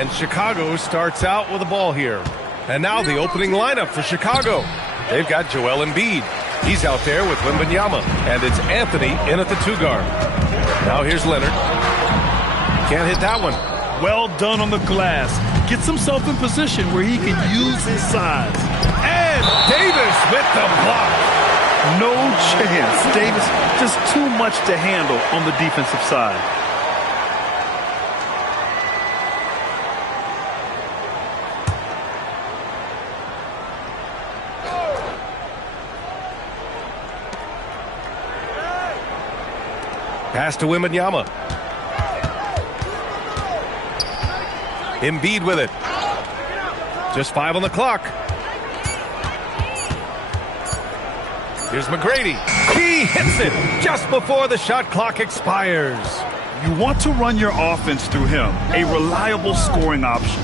And Chicago starts out with the ball here. And now the opening lineup for Chicago. They've got Joel Embiid. He's out there with Wembanyama. And it's Anthony in at the 2 guard. Now here's Leonard. Can't hit that one. Well done on the glass. Gets himself in position where he can use his size. And Davis with the block. No chance. Davis just too much to handle on the defensive side. Pass to Wembanyama. Embiid with it. Just 5 on the clock. Here's McGrady. He hits it just before the shot clock expires. You want to run your offense through him. A reliable scoring option.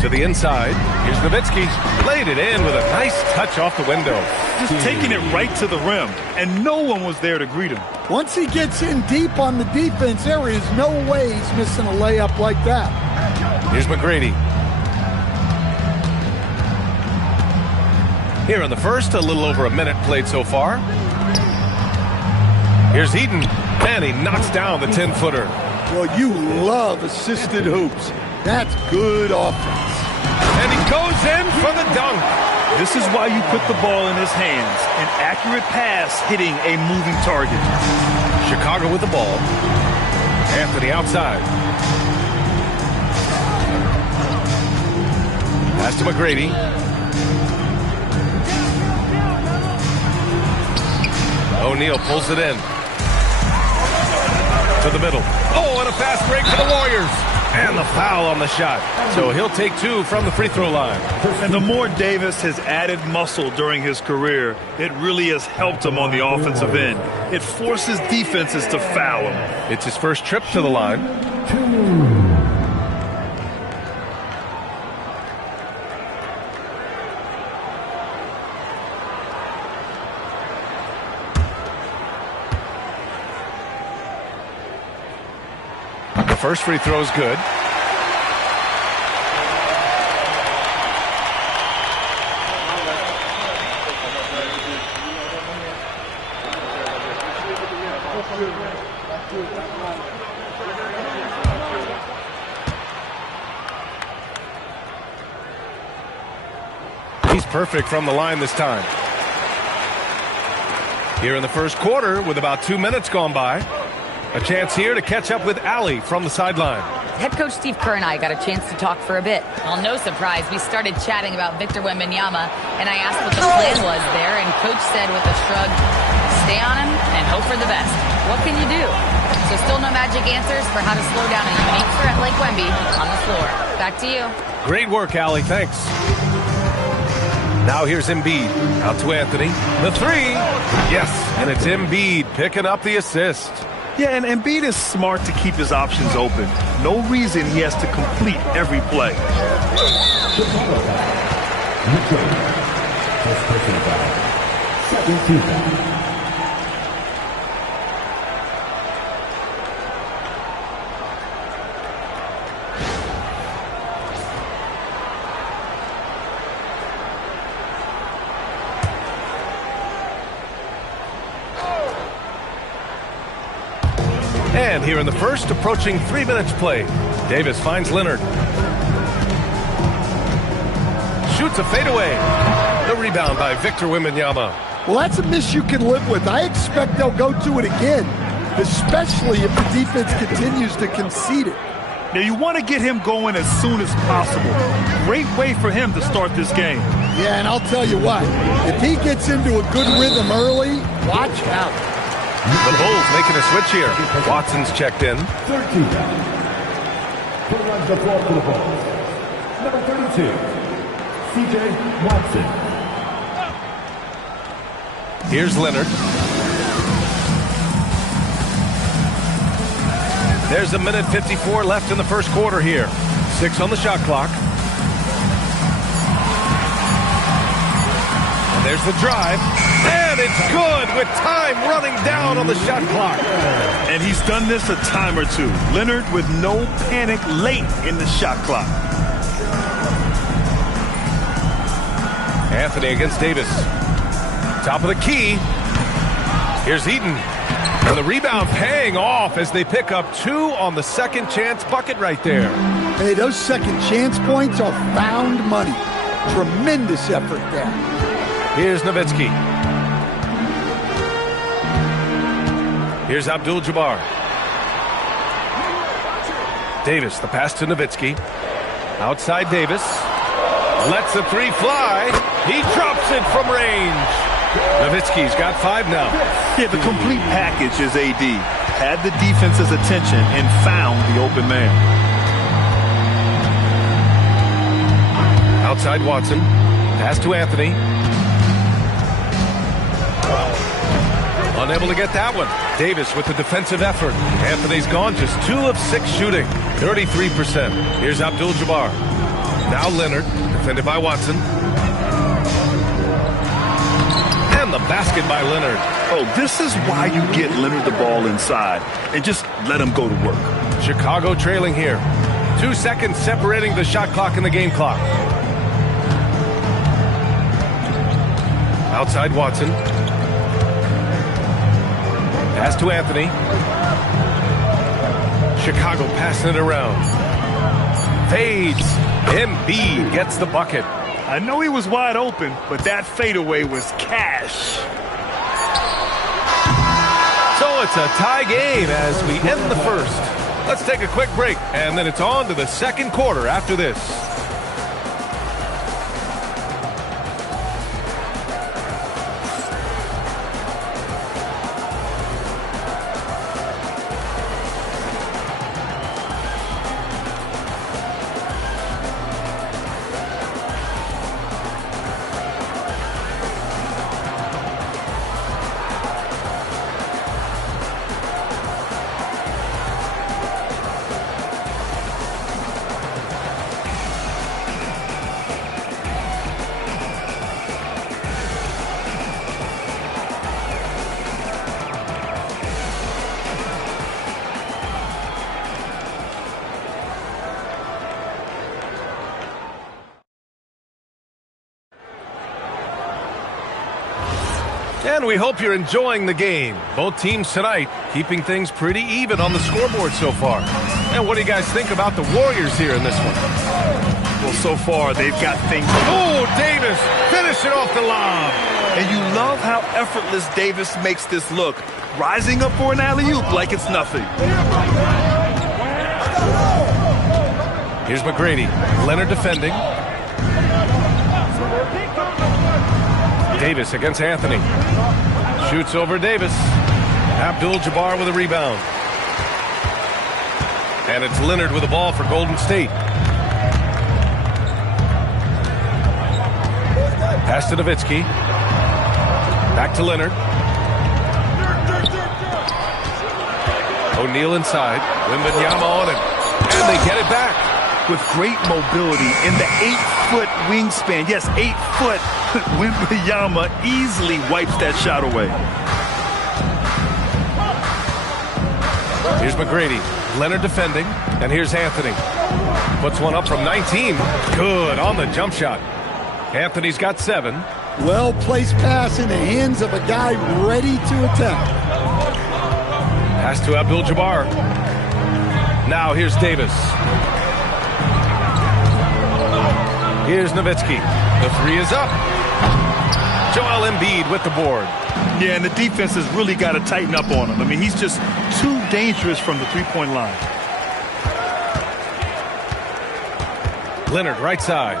To the inside. Here's Nowitzki. Laid it in with a nice touch off the window. Just taking it right to the rim, and no one was there to greet him. Once he gets in deep on the defense, there is no way he's missing a layup like that. Here's McGrady. Here in the first, a little over a minute played so far. Here's Eden, and he knocks down the 10-footer. Well, you love assisted hoops. That's good offense. And he goes in for the dunk. This is why you put the ball in his hands. An accurate pass hitting a moving target. Chicago with the ball. Anthony outside. Pass to McGrady. O'Neal pulls it in. To the middle. Oh, and a fast break for the Warriors. And the foul on the shot. So he'll take 2 from the free throw line. And the more Davis has added muscle during his career, it really has helped him on the offensive end. It forces defenses to foul him. It's his first trip to the line. The first free throw is good. He's perfect from the line this time. Here in the first quarter with about 2 minutes gone by. A chance here to catch up with Allie from the sideline. Head coach Steve Kerr and I got a chance to talk for a bit. Well, no surprise, we started chatting about Victor Wembanyama, and I asked what the plan was there, and coach said with a shrug, stay on him and hope for the best. What can you do? So still no magic answers for how to slow down a unique threat like Wemby on the floor. Back to you. Great work, Allie. Thanks. Now here's Embiid. Out to Anthony. The 3. Yes, and it's Embiid picking up the assist. Yeah, and Embiid is smart to keep his options open. No reason he has to complete every play. And here in the first, approaching 3 minutes played. Davis finds Leonard. Shoots a fadeaway. The rebound by Victor Wembanyama. Well, that's a miss you can live with. I expect they'll go to it again, especially if the defense continues to concede it. Now, you want to get him going as soon as possible. Great way for him to start this game. Yeah, and I'll tell you what, if he gets into a good rhythm early, watch out. The Bulls making a switch here. Watson's checked in. 13. Put runs the floor for the Bulls. Number 32, C.J. Watson. Here's Leonard. There's 1:54 left in the first quarter here. 6 on the shot clock. And there's the drive. And it's good with time running down on the shot clock. And he's done this a time or two. Leonard with no panic late in the shot clock. Anthony against Davis. Top of the key. Here's Eaton. And the rebound paying off as they pick up 2 on the second chance bucket right there. Hey, those second chance points are found money. Tremendous effort there. Here's Nowitzki. Here's Abdul-Jabbar. Davis, the pass to Nowitzki. Outside Davis. Lets the 3 fly. He drops it from range. Nowitzki's got 5 now. Yeah, the complete package is AD. Had the defense's attention and found the open man. Outside Watson. Pass to Anthony. Unable to get that one. Davis with the defensive effort. Anthony's gone just 2 of 6 shooting. 33%. Here's Abdul-Jabbar. Now Leonard. Defended by Watson. And the basket by Leonard. Oh, this is why you get Leonard the ball inside and just let him go to work. Chicago trailing here. 2 seconds separating the shot clock and the game clock. Outside Watson. Pass to Anthony. Chicago passing it around. Fades. Embiid gets the bucket. I know he was wide open, but that fadeaway was cash. So it's a tie game as we end the first. Let's take a quick break, and then it's on to the second quarter after this. And we hope you're enjoying the game. Both teams tonight keeping things pretty even on the scoreboard so far. And what do you guys think about the Warriors here in this one? Well, so far they've got things. Oh, Davis finishing off the lob. And you love how effortless Davis makes this look. Rising up for an alley-oop like it's nothing. Here's McGrady. Leonard defending. Davis against Anthony. Shoots over Davis. Abdul-Jabbar with a rebound. And it's Leonard with the ball for Golden State. Pass to Nowitzki. Back to Leonard. O'Neal inside. Wembanyama on him. And they get it back. With great mobility in the 8-foot wingspan. Yes, 8 foot. Wembanyama easily wipes that shot away. Here's McGrady. Leonard defending. And here's Anthony. Puts one up from 19. Good on the jump shot. Anthony's got 7. Well-placed pass in the hands of a guy ready to attack. Pass to Abdul-Jabbar. Now here's Davis. Here's Nowitzki. The 3 is up. Joel Embiid with the board. Yeah, and the defense has really got to tighten up on him. I mean, he's just too dangerous from the three-point line. Leonard right side.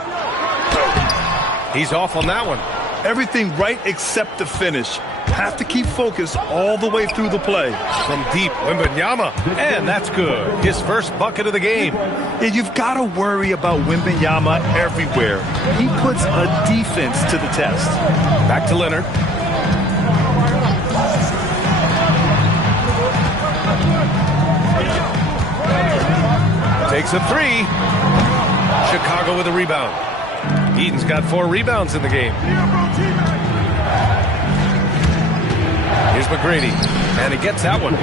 He's off on that one. Everything right except the finish. Have to keep focused all the way through the play. From deep, Wembanyama. And that's good. His first bucket of the game. Yeah, you've got to worry about Wembanyama everywhere. He puts a defense to the test. Back to Leonard. Takes a 3. Chicago with a rebound. Eaton's got 4 rebounds in the game. Here's McGrady, and he gets that one.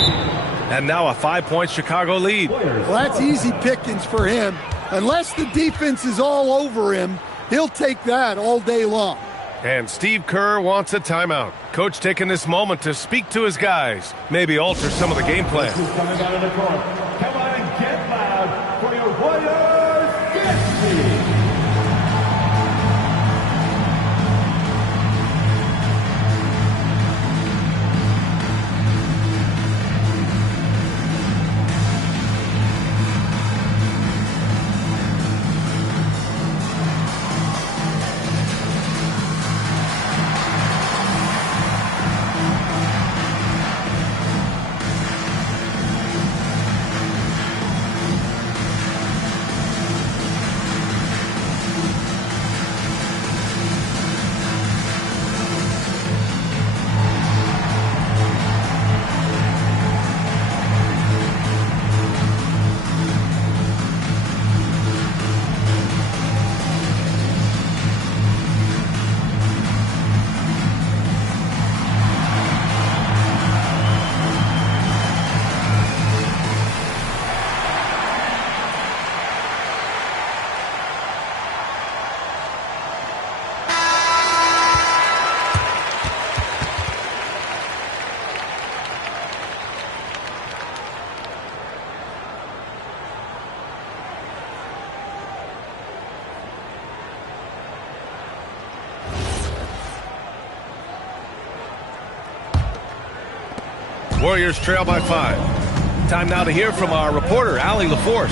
And now a 5-point Chicago lead. Well, that's easy pickings for him. Unless the defense is all over him, he'll take that all day long. And Steve Kerr wants a timeout. Coach taking this moment to speak to his guys, maybe alter some of the game plan. This is coming out of the court. Come on and get loud for your Warriors. Get me. Warriors trail by 5. Time now to hear from our reporter, Allie LaForce.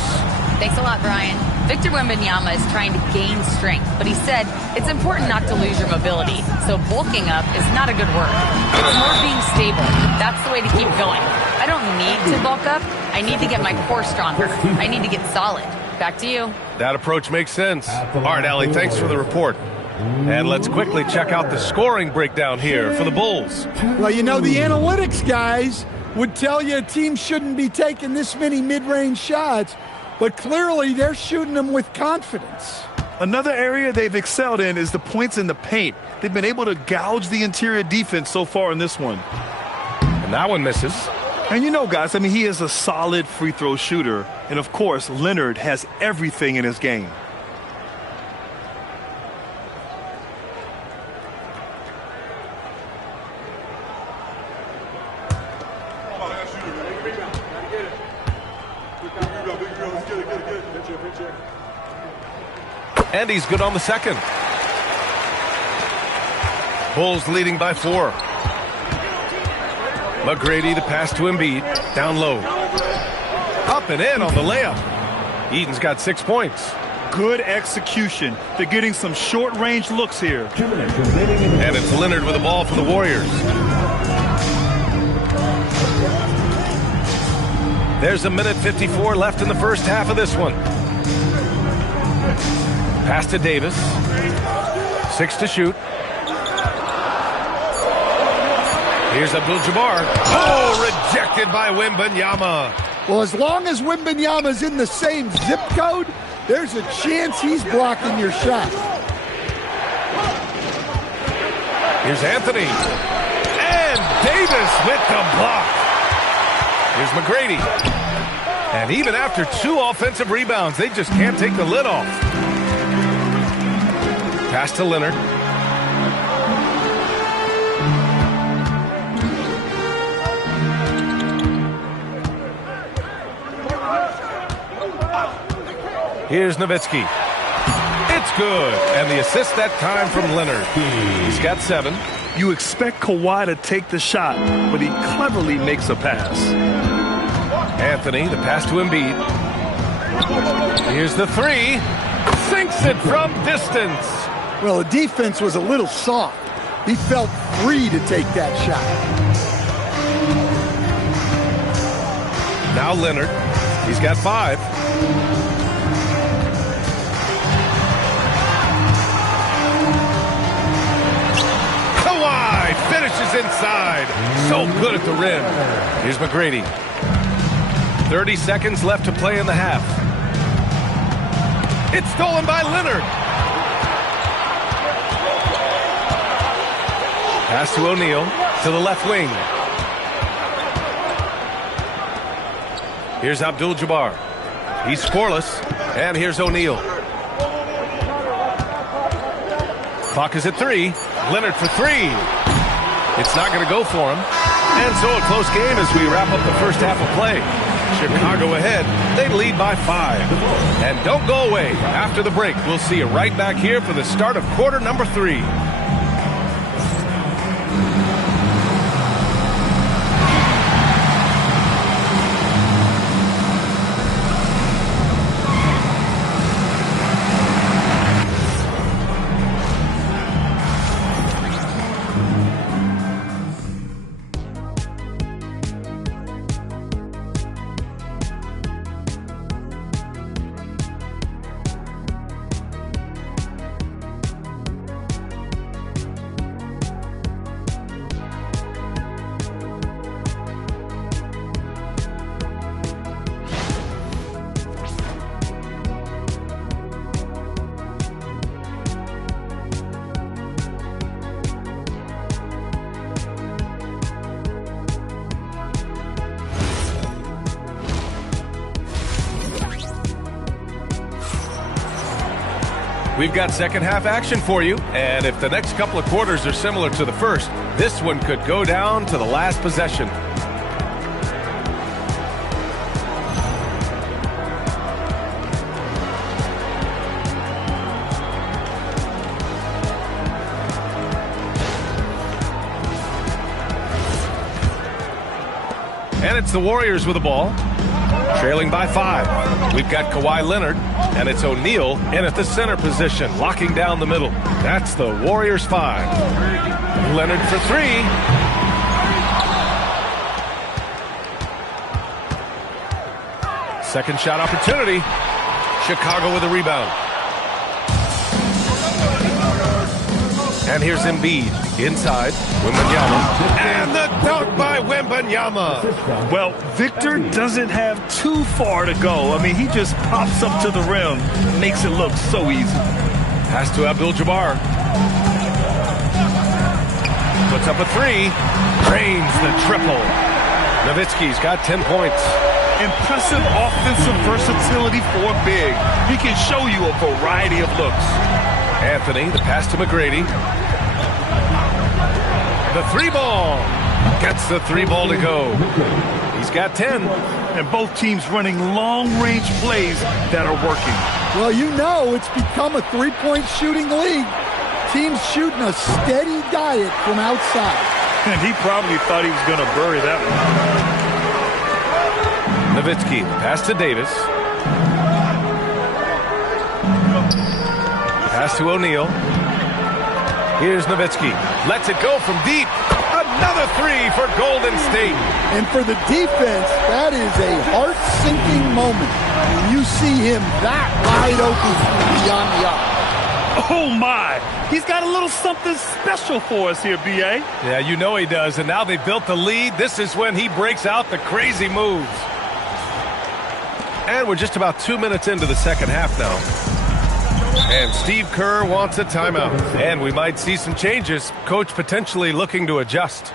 Thanks a lot, Brian. Victor Wembanyama is trying to gain strength, but he said it's important not to lose your mobility, so bulking up is not a good word. It's more being stable. That's the way to keep going. I don't need to bulk up. I need to get my core stronger. I need to get solid. Back to you. That approach makes sense. All right, Allie, thanks for the report. And let's quickly check out the scoring breakdown here for the Bulls. Well, you know, the analytics guys would tell you a team shouldn't be taking this many mid-range shots, but clearly they're shooting them with confidence. Another area they've excelled in is the points in the paint. They've been able to gouge the interior defense so far in this one. And that one misses. And you know, guys, I mean, he is a solid free throw shooter. And, of course, Leonard has everything in his game. And he's good on the second. Bulls leading by 4. McGrady, the pass to Embiid. Down low. Up and in on the layup. Eden's got 6 points. Good execution. They're getting some short-range looks here. And it's Leonard with the ball for the Warriors. There's a minute 54 left in the first half of this one. Pass to Davis. 6 to shoot. Here's Abdul-Jabbar. Oh, rejected by Wembanyama. Well, as long as Wembanyama's in the same zip code, there's a chance he's blocking your shot. Here's Anthony. And Davis with the block. Here's McGrady. And even after 2 offensive rebounds, they just can't take the lid off. Pass to Leonard. Here's Nowitzki. It's good. And the assist that time from Leonard. He's got 7. You expect Kawhi to take the shot, but he cleverly makes a pass. Anthony, the pass to Embiid. Here's the 3. Sinks it from distance. Well, the defense was a little soft. He felt free to take that shot. Now Leonard. He's got 5. Kawhi finishes inside. So good at the rim. Here's McGrady. 30 seconds left to play in the half. It's stolen by Leonard. Pass to O'Neal to the left wing. Here's Abdul-Jabbar. He's scoreless. And here's O'Neal. Clock is at 3. Leonard for 3. It's not going to go for him. And so a close game as we wrap up the first half of play. Chicago ahead. They lead by 5. And don't go away. After the break, we'll see you right back here for the start of quarter number 3. We've got second half action for you, and if the next couple of quarters are similar to the first, this one could go down to the last possession. And it's the Warriors with the ball, trailing by 5. We've got Kawhi Leonard, and it's O'Neal in at the center position, locking down the middle. That's the Warriors 5. Leonard for 3. Second shot opportunity. Chicago with a rebound. And here's Embiid inside. Wembanyama. And the dunk by Wembanyama. Well, Victor doesn't have too far to go. I mean, he just pops up to the rim, makes it look so easy. Pass to Abdul-Jabbar. Puts up a 3. Drains the triple. Nowitzki's got 10 points. Impressive offensive versatility for a big. He can show you a variety of looks. Anthony, the pass to McGrady. The 3-ball. Gets the 3-ball to go. He's got 10. And both teams running long-range plays that are working. Well, you know it's become a three-point shooting league. Teams shooting a steady diet from outside. And he probably thought he was going to bury that one. Nowitzki, pass to Davis. Pass to O'Neal. Here's Nowitzki. Lets it go from deep. Another 3 for Golden State. And for the defense, that is a heart-sinking moment when you see him that wide open beyond the arc. Oh, my. He's got a little something special for us here, B.A. Yeah, you know he does. And now they've built the lead. This is when he breaks out the crazy moves. And we're just about 2 minutes into the second half now. And Steve Kerr wants a timeout. And we might see some changes. Coach potentially looking to adjust.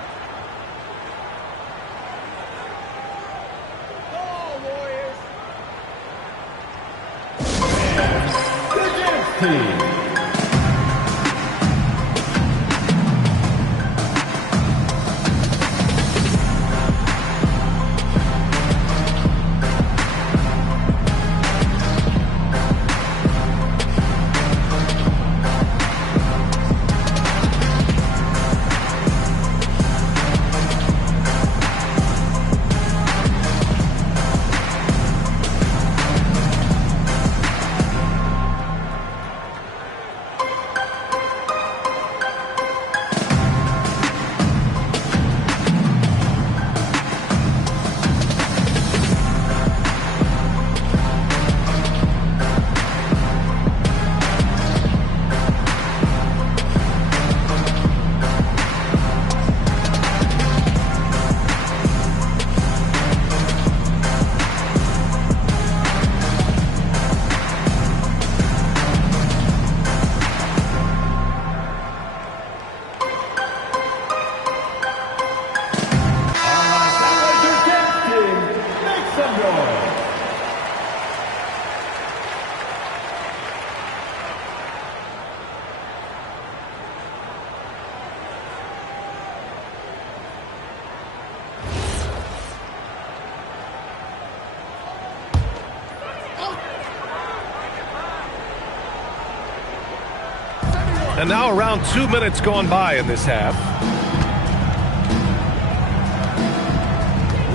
And now around 2 minutes gone by in this half.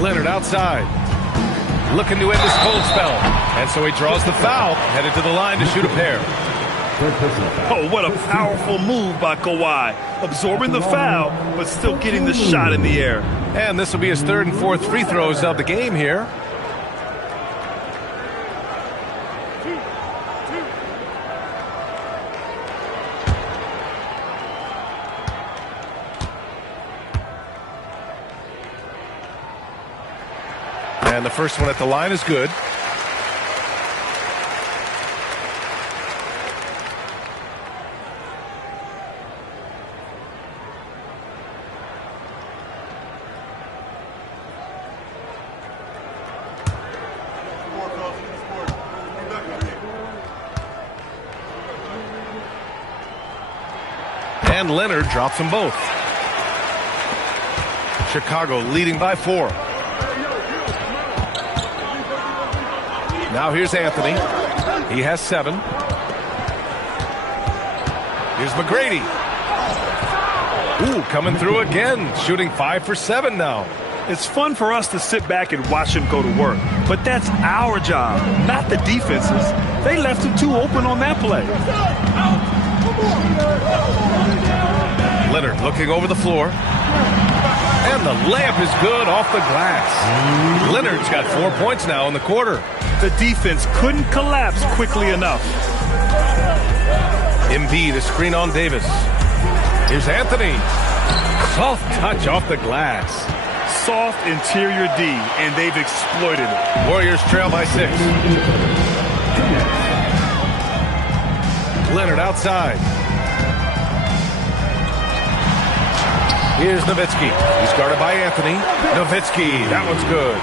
Leonard outside. Looking to end this cold spell. And so he draws the foul, headed to the line to shoot a pair. Oh, what a powerful move by Kawhi. Absorbing the foul, but still getting the shot in the air. And this will be his third and fourth free throws of the game here. And the first one at the line is good. And Leonard drops them both. Chicago leading by 4. Now here's Anthony. He has 7. Here's McGrady. Ooh, coming through again. Shooting 5 for 7 now. It's fun for us to sit back and watch him go to work. But that's our job, not the defense's. They left him too open on that play. Leonard looking over the floor. And the layup is good off the glass. Leonard's got 4 points now in the quarter. The defense couldn't collapse quickly enough. Embiid, a screen on Davis. Here's Anthony. Soft touch off the glass. Soft interior D, and they've exploited it. Warriors trail by 6. Leonard outside. Here's Nowitzki. He's guarded by Anthony. Nowitzki, that one's good.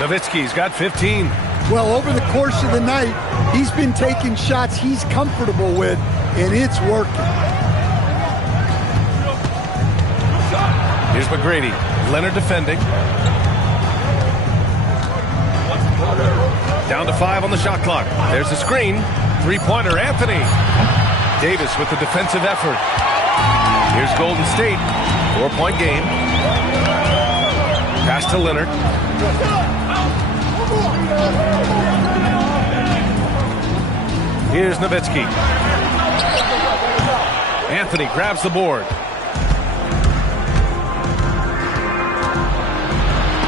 Nowitzki's got 15. Well, over the course of the night, he's been taking shots he's comfortable with, and it's working. Here's McGrady. Leonard defending. Down to 5 on the shot clock. There's the screen. Three-pointer, Anthony. Davis with the defensive effort. Here's Golden State. 4-point game. Pass to Leonard. Here's Nowitzki. Anthony grabs the board.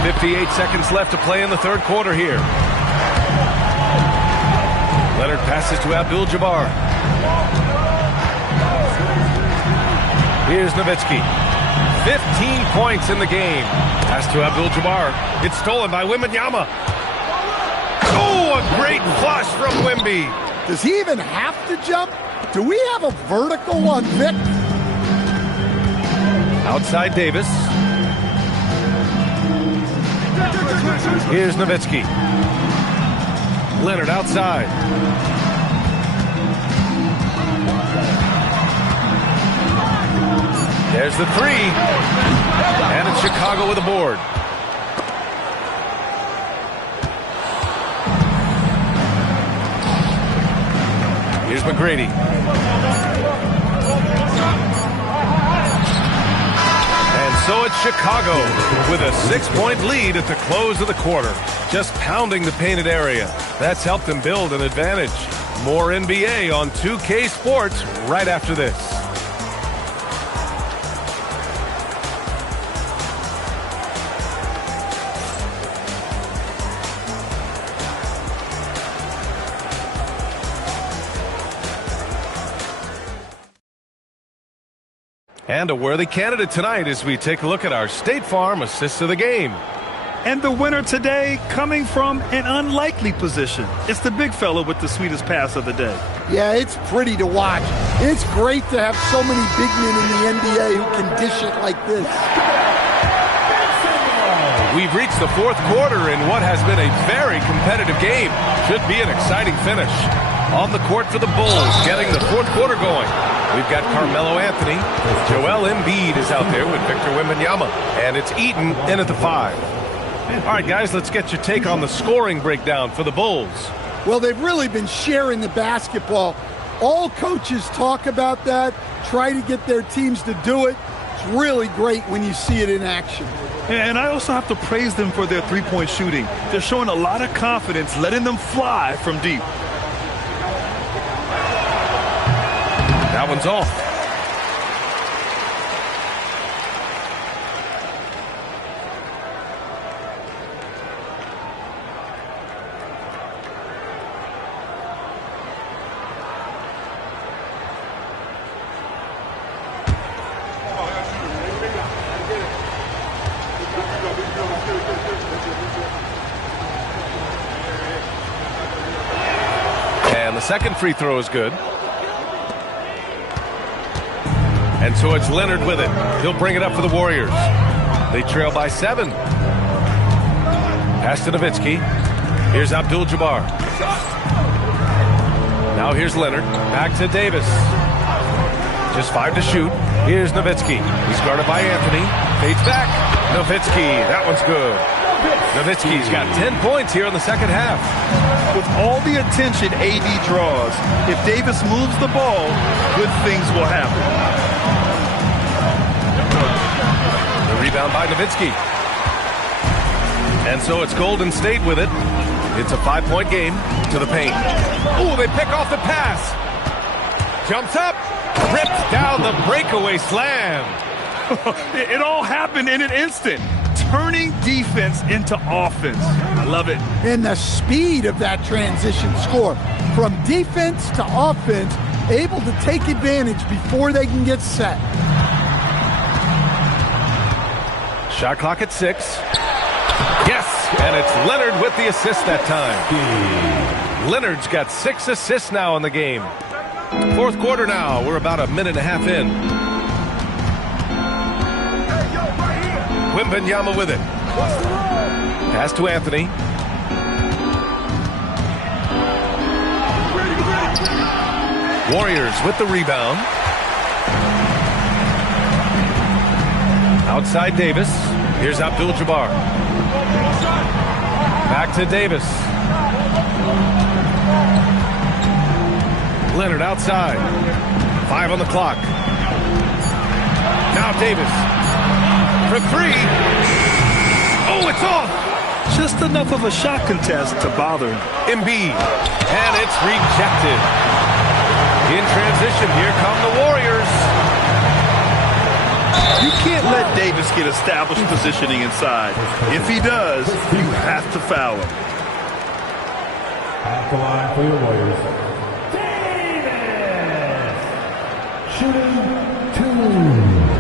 58 seconds left to play in the third quarter here. Leonard passes to Abdul-Jabbar. Here's Nowitzki. 15 points in the game. Pass to Abdul-Jabbar. It's stolen by Wembanyama. Oh, a great flush from Wemby. Does he even have to jump? Do we have a vertical on Vic? Outside Davis. Here's Nowitzki. Leonard outside. There's the 3. And it's Chicago with a board. Here's McGrady. And so it's Chicago with a 6-point lead at the close of the quarter. Just pounding the painted area. That's helped them build an advantage. More NBA on 2K Sports right after this. And a worthy candidate tonight as we take a look at our State Farm assists of the game. And the winner today coming from an unlikely position. It's the big fella with the sweetest pass of the day. Yeah, it's pretty to watch. It's great to have so many big men in the NBA who can dish it like this. We've reached the fourth quarter in what has been a very competitive game. Should be an exciting finish. On the court for the Bulls, getting the fourth quarter going. We've got Carmelo Anthony. Joel Embiid is out there with Victor Wembanyama. And it's Eaton in at the 5. All right, guys, let's get your take on the scoring breakdown for the Bulls. Well, they've really been sharing the basketball. All coaches talk about that, try to get their teams to do it. It's really great when you see it in action. And I also have to praise them for their three-point shooting. They're showing a lot of confidence, letting them fly from deep. That one's off. And the second free throw is good. And so it's Leonard with it. He'll bring it up for the Warriors. They trail by 7. Pass to Nowitzki. Here's Abdul-Jabbar. Now here's Leonard. Back to Davis. Just 5 to shoot. Here's Nowitzki. He's guarded by Anthony. Fades back. Nowitzki. That one's good. Nowitzki's got 10 points here in the second half. With all the attention AD draws, if Davis moves the ball, good things will happen. The rebound by Nowitzki. And so it's Golden State with it. It's a 5-point game to the paint. Ooh, they pick off the pass. Jumps up. Rips down the breakaway slam. It all happened in an instant. Turning defense into offense. I love it. And the speed of that transition score. From defense to offense, able to take advantage before they can get set. Shot clock at 6. Yes, and it's Leonard with the assist that time. Leonard's got 6 assists now in the game. Fourth quarter now. We're about a minute and a half in. Wembanyama with it. Pass to Anthony. Warriors with the rebound. Outside Davis. Here's Abdul-Jabbar. Back to Davis. Leonard outside. 5 on the clock. Now Davis. For 3. Oh, it's off. Just enough of a shot contest to bother him. Embiid. And it's rejected. In transition, here come the Warriors. You can't let Davis get established positioning inside. If he does, you have to foul him. At the line for your Warriors, Davis. Shooting 2.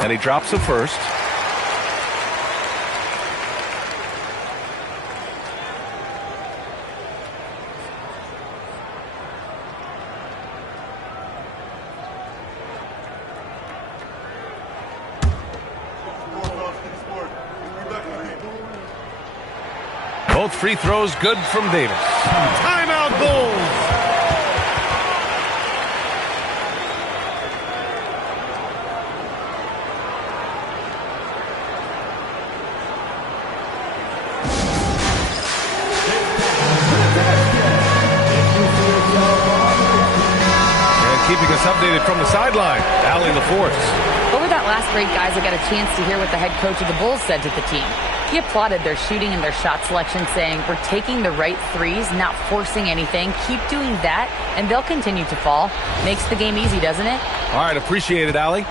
And he drops the first. Both free throws good from Davis. Timeout Bulls. Keeping us updated from the sideline, Allie LaForce. Over that last break, guys, I got a chance to hear what the head coach of the Bulls said to the team. He applauded their shooting and their shot selection, saying, "We're taking the right threes, not forcing anything. Keep doing that, and they'll continue to fall." Makes the game easy, doesn't it? All right, appreciate it, Allie.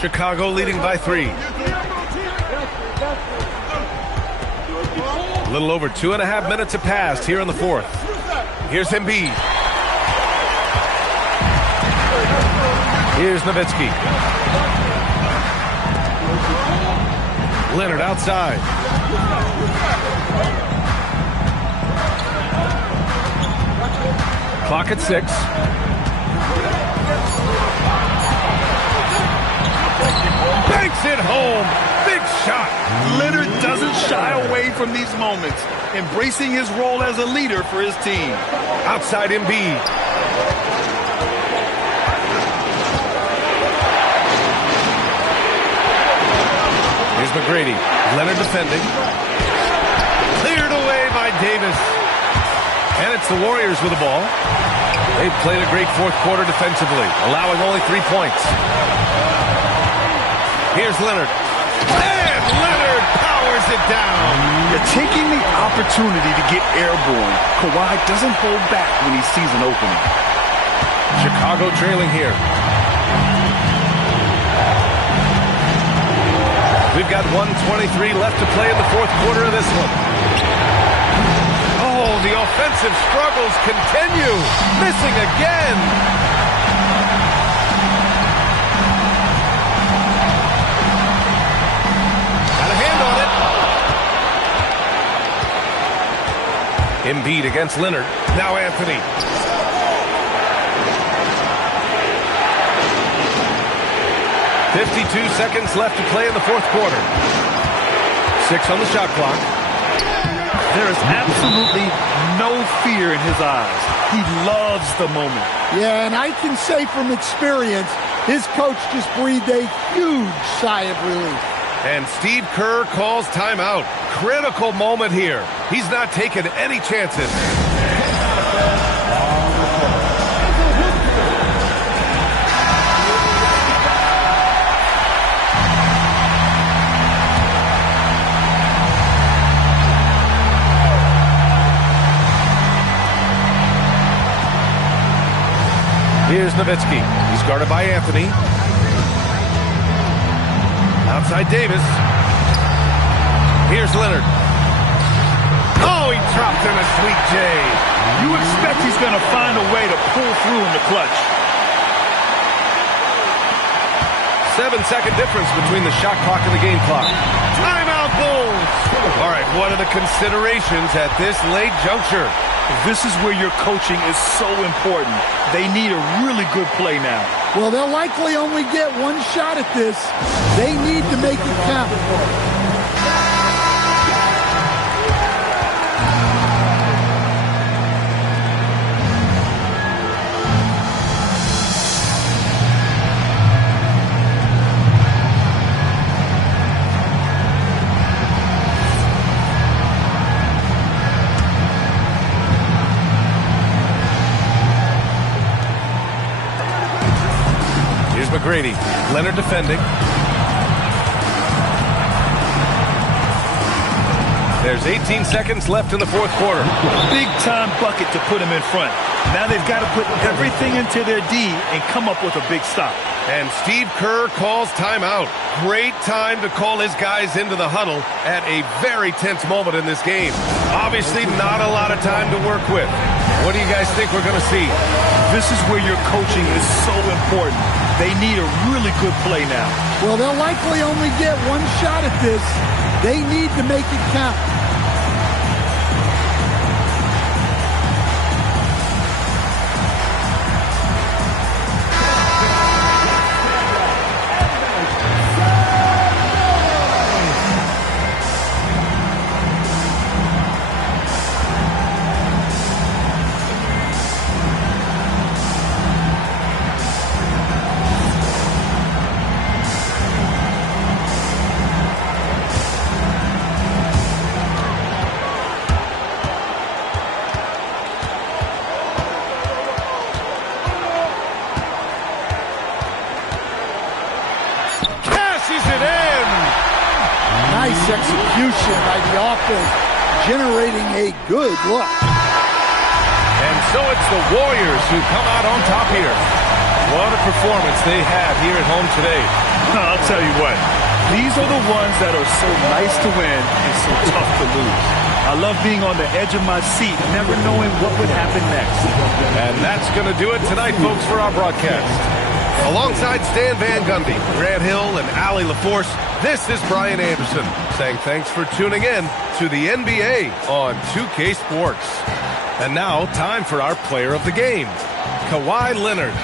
Chicago leading by 3. A little over 2.5 minutes have passed here in the fourth. Here's Embiid. Here's Nowitzki. Leonard outside. Clock at 6. Banks it home. Big shot. Leonard doesn't shy away from these moments, embracing his role as a leader for his team. Outside Embiid. McGrady. Leonard defending. Cleared away by Davis. And it's the Warriors with the ball. They've played a great fourth quarter defensively, allowing only 3 points. Here's Leonard. And Leonard powers it down. You're taking the opportunity to get airborne. Kawhi doesn't hold back when he sees an opening. Chicago trailing here. We've got 1:23 left to play in the fourth quarter of this one. Oh, the offensive struggles continue. Missing again. Got a hand on it. Embiid against Leonard. Now Anthony. "52 seconds left to play in the fourth quarter. 6 on the shot clock. There is absolutely no fear in his eyes. He loves the moment. Yeah, and I can say from experience, his coach just breathed a huge sigh of relief. And Steve Kerr calls timeout. Critical moment here. He's not taking any chances. Here's Nowitzki. He's guarded by Anthony. Outside Davis. Here's Leonard. Oh, he dropped in a sweet J. You expect he's going to find a way to pull through in the clutch. 7-second difference between the shot clock and the game clock. Timeout Bulls. All right, what are the considerations at this late juncture? This is where your coaching is so important. They need a really good play now. Well, they'll likely only get one shot at this. They need to make it count. McGrady. Leonard defending. There's 18 seconds left in the fourth quarter. Big time bucket to put him in front. Now they've got to put everything into their D and come up with a big stop. And Steve Kerr calls timeout. Great time to call his guys into the huddle at a very tense moment in this game. Obviously not a lot of time to work with. What do you guys think we're going to see? This is where your coaching is so important. They need a really good play now. Well, they'll likely only get one shot at this. They need to make it count. Nice execution by the offense, generating a good look. And so it's the Warriors who come out on top here. What a performance they have here at home today. I'll tell you what, these are the ones that are so nice to win and so tough to lose. I love being on the edge of my seat, never knowing what would happen next. And that's going to do it tonight, folks, for our broadcast. Alongside Stan Van Gundy, Grant Hill, and Allie LaForce, this is Brian Anderson saying thanks for tuning in to the NBA on 2K Sports. And now, time for our player of the game, Kawhi Leonard.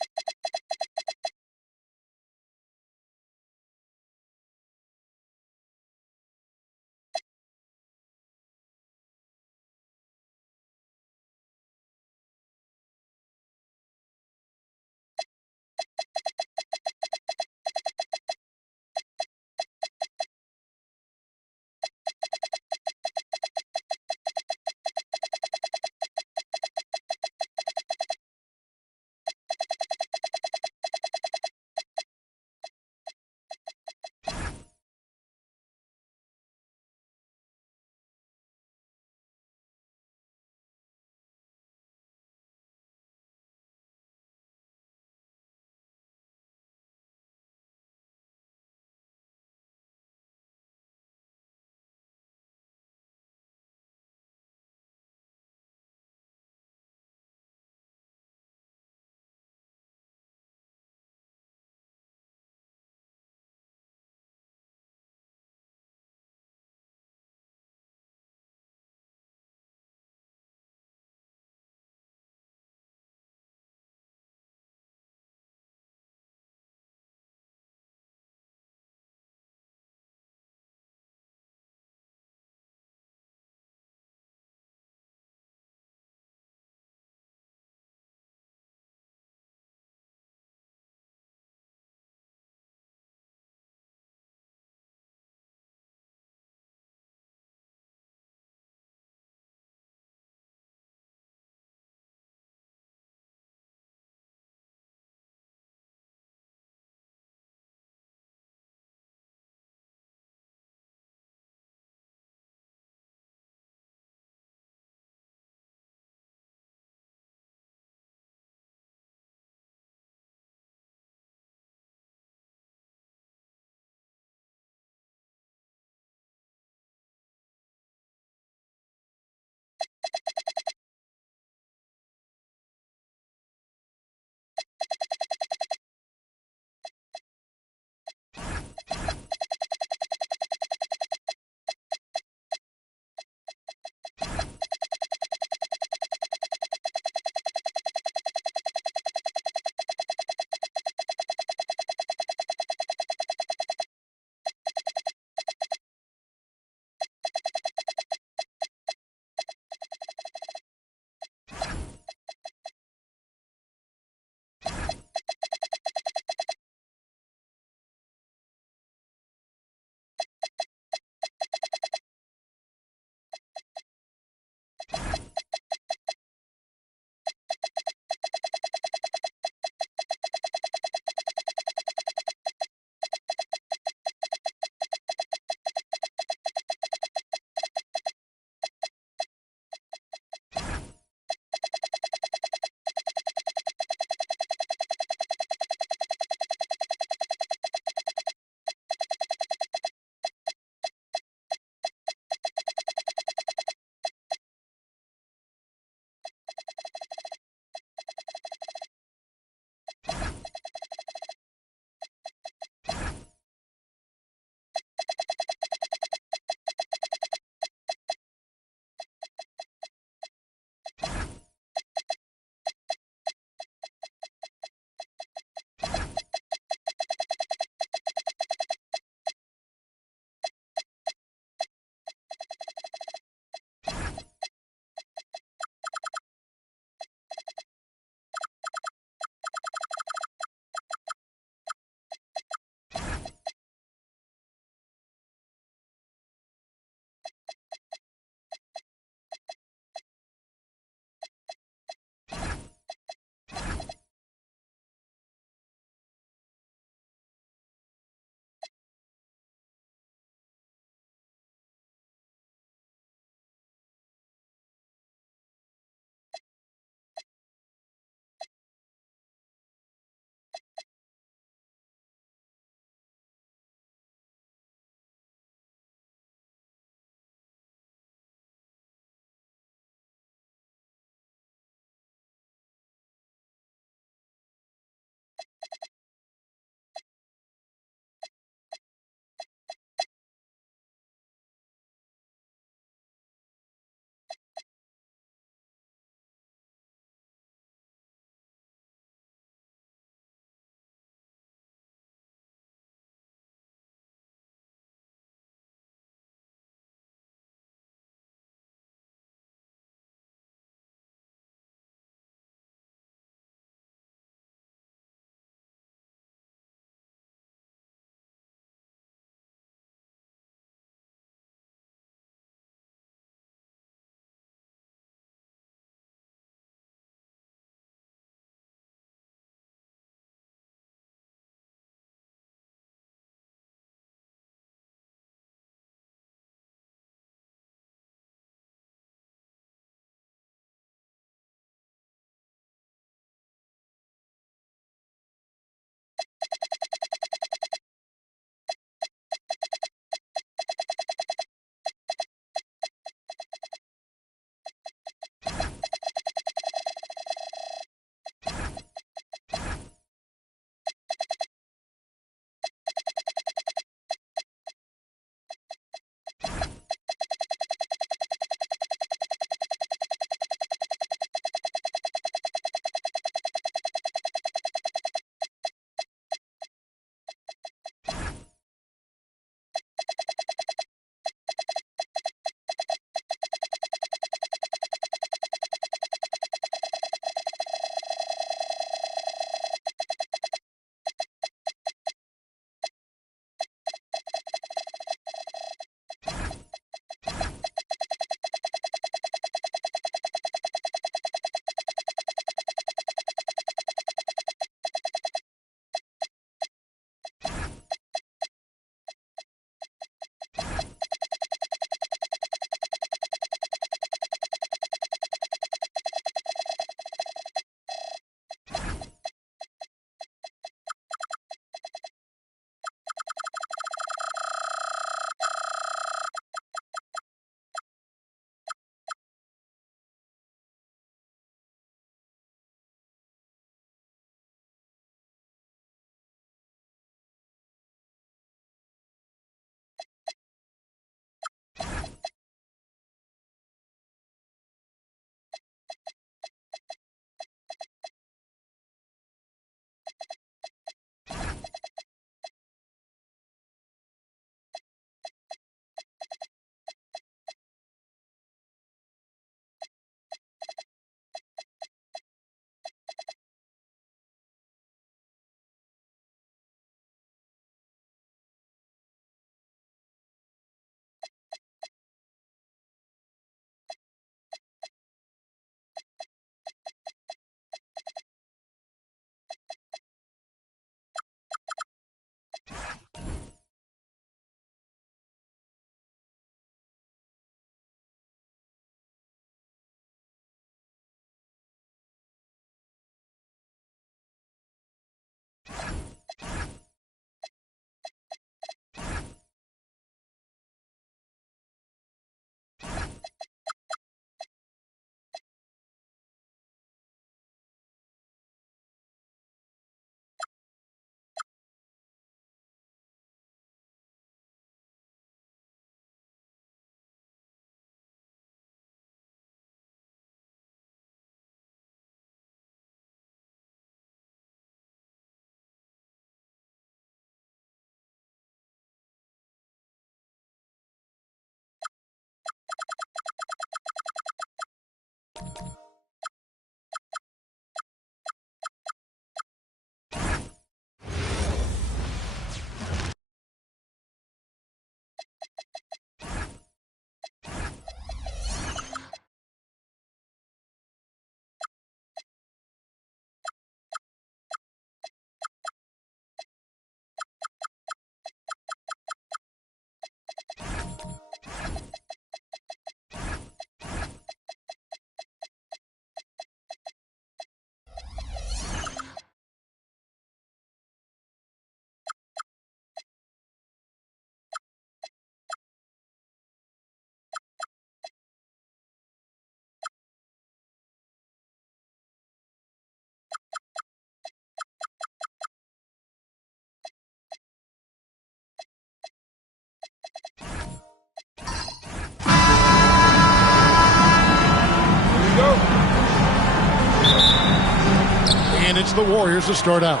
And it's the Warriors to start out.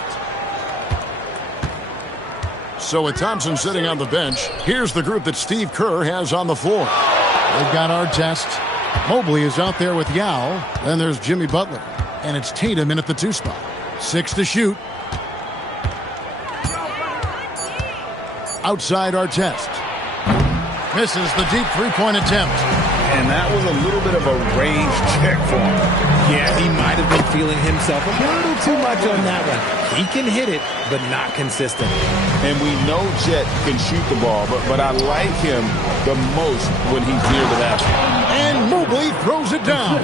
So with Thompson sitting on the bench, here's the group that Steve Kerr has on the floor. They've got Artest. Mobley is out there with Yao. Then there's Jimmy Butler. And it's Tatum in at the 2 spot. 6 to shoot. Outside Artest. Misses the deep three-point attempt. And that was a little bit of a range check for him. Yeah, he might have been feeling himself a little too much on that one. He can hit it, but not consistently. And we know Jet can shoot the ball, but I like him the most when he's near the basket. And Mobley throws it down.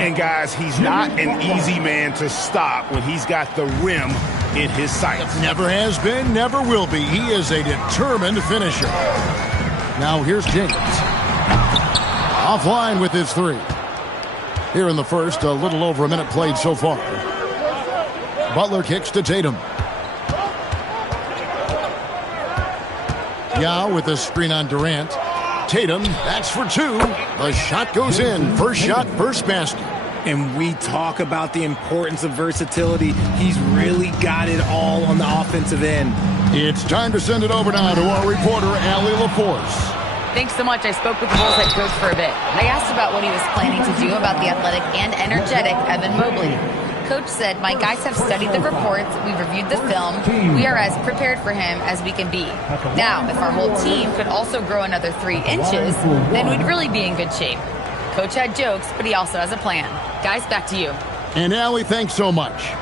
And guys, he's not an easy man to stop when he's got the rim in his sights. Never has been, never will be. He is a determined finisher. Now here's James. Offline with his 3. Here in the first, a little over a minute played so far. Butler kicks to Tatum. Yao with a screen on Durant. Tatum, that's for 2. The shot goes in. First shot, first basket. And we talk about the importance of versatility. He's really got it all on the offensive end. It's time to send it over now to our reporter, Allie LaForce. Thanks so much. I spoke with the Bulls head coach for a bit. I asked about what he was planning to do about the athletic and energetic Evan Mobley. Coach said, my guys have studied the reports, we've reviewed the film, we are as prepared for him as we can be. Now, if our whole team could also grow another 3 inches, then we'd really be in good shape. Coach had jokes, but he also has a plan. Guys, back to you. And Allie, thanks so much.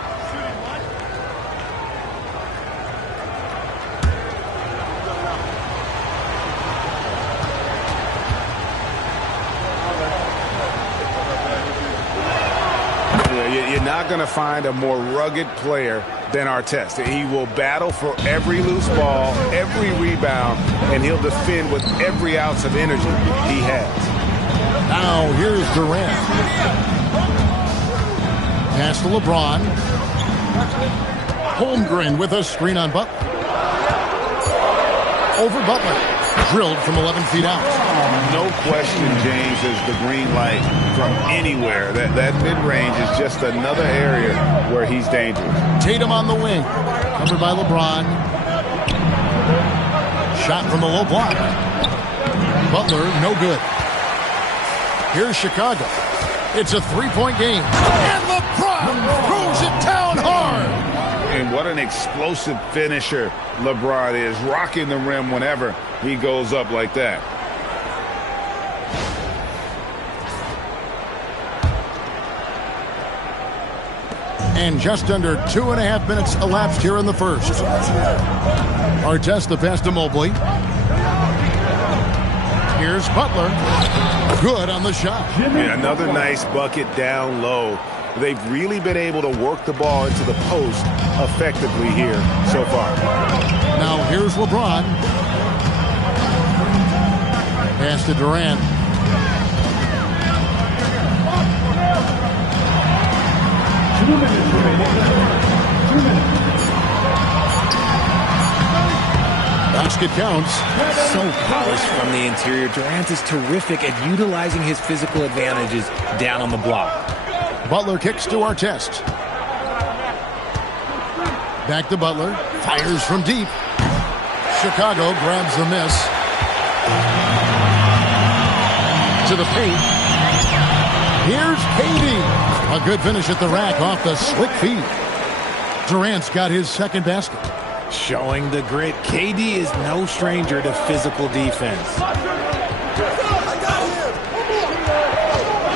You're not going to find a more rugged player than Artest. He will battle for every loose ball, every rebound, and he'll defend with every ounce of energy he has. Now here's Durant. Pass to LeBron. Holmgren with a screen on Butler. Over Butler. Drilled from 11 feet out. No question, James, is the green light from anywhere. That mid-range is just another area where he's dangerous. Tatum on the wing. Covered by LeBron. Shot from the low block. Butler, no good. Here's Chicago. It's a 3-point game. And LeBron throws it down hard. And what an explosive finisher LeBron is, rocking the rim whenever he goes up like that. And just under 2.5 minutes elapsed here in the first. Artest the pass to Mobley. Here's Butler. Good on the shot. And another nice bucket down low. They've really been able to work the ball into the post effectively here so far. Now here's LeBron. Pass to Durant. Basket counts. So polished from the interior. Durant is terrific at utilizing his physical advantages down on the block. Butler kicks to Artest. Back to Butler. Fires from deep. Chicago grabs the miss. To the paint. Here's KD. A good finish at the rack off the slick feed. Durant's got his second basket. Showing the grit. KD is no stranger to physical defense.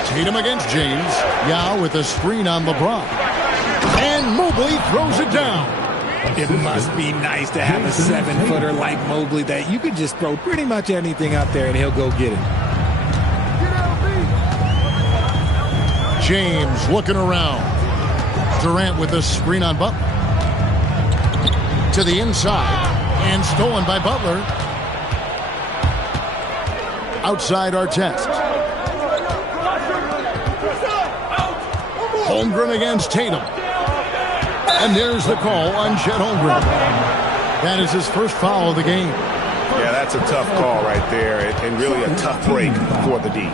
Tatum against James. Yao with a screen on LeBron. And Mobley throws it down. It must be nice to have a 7-footer like Mobley that you could just throw pretty much anything out there and he'll go get it. James looking around. Durant with a screen on Butler. To the inside. And stolen by Butler. Outside Artest. Holmgren against Tatum. And there's the call on Chet Holmgren. That is his first foul of the game. Yeah, that's a tough call right there, and really a tough break for the D.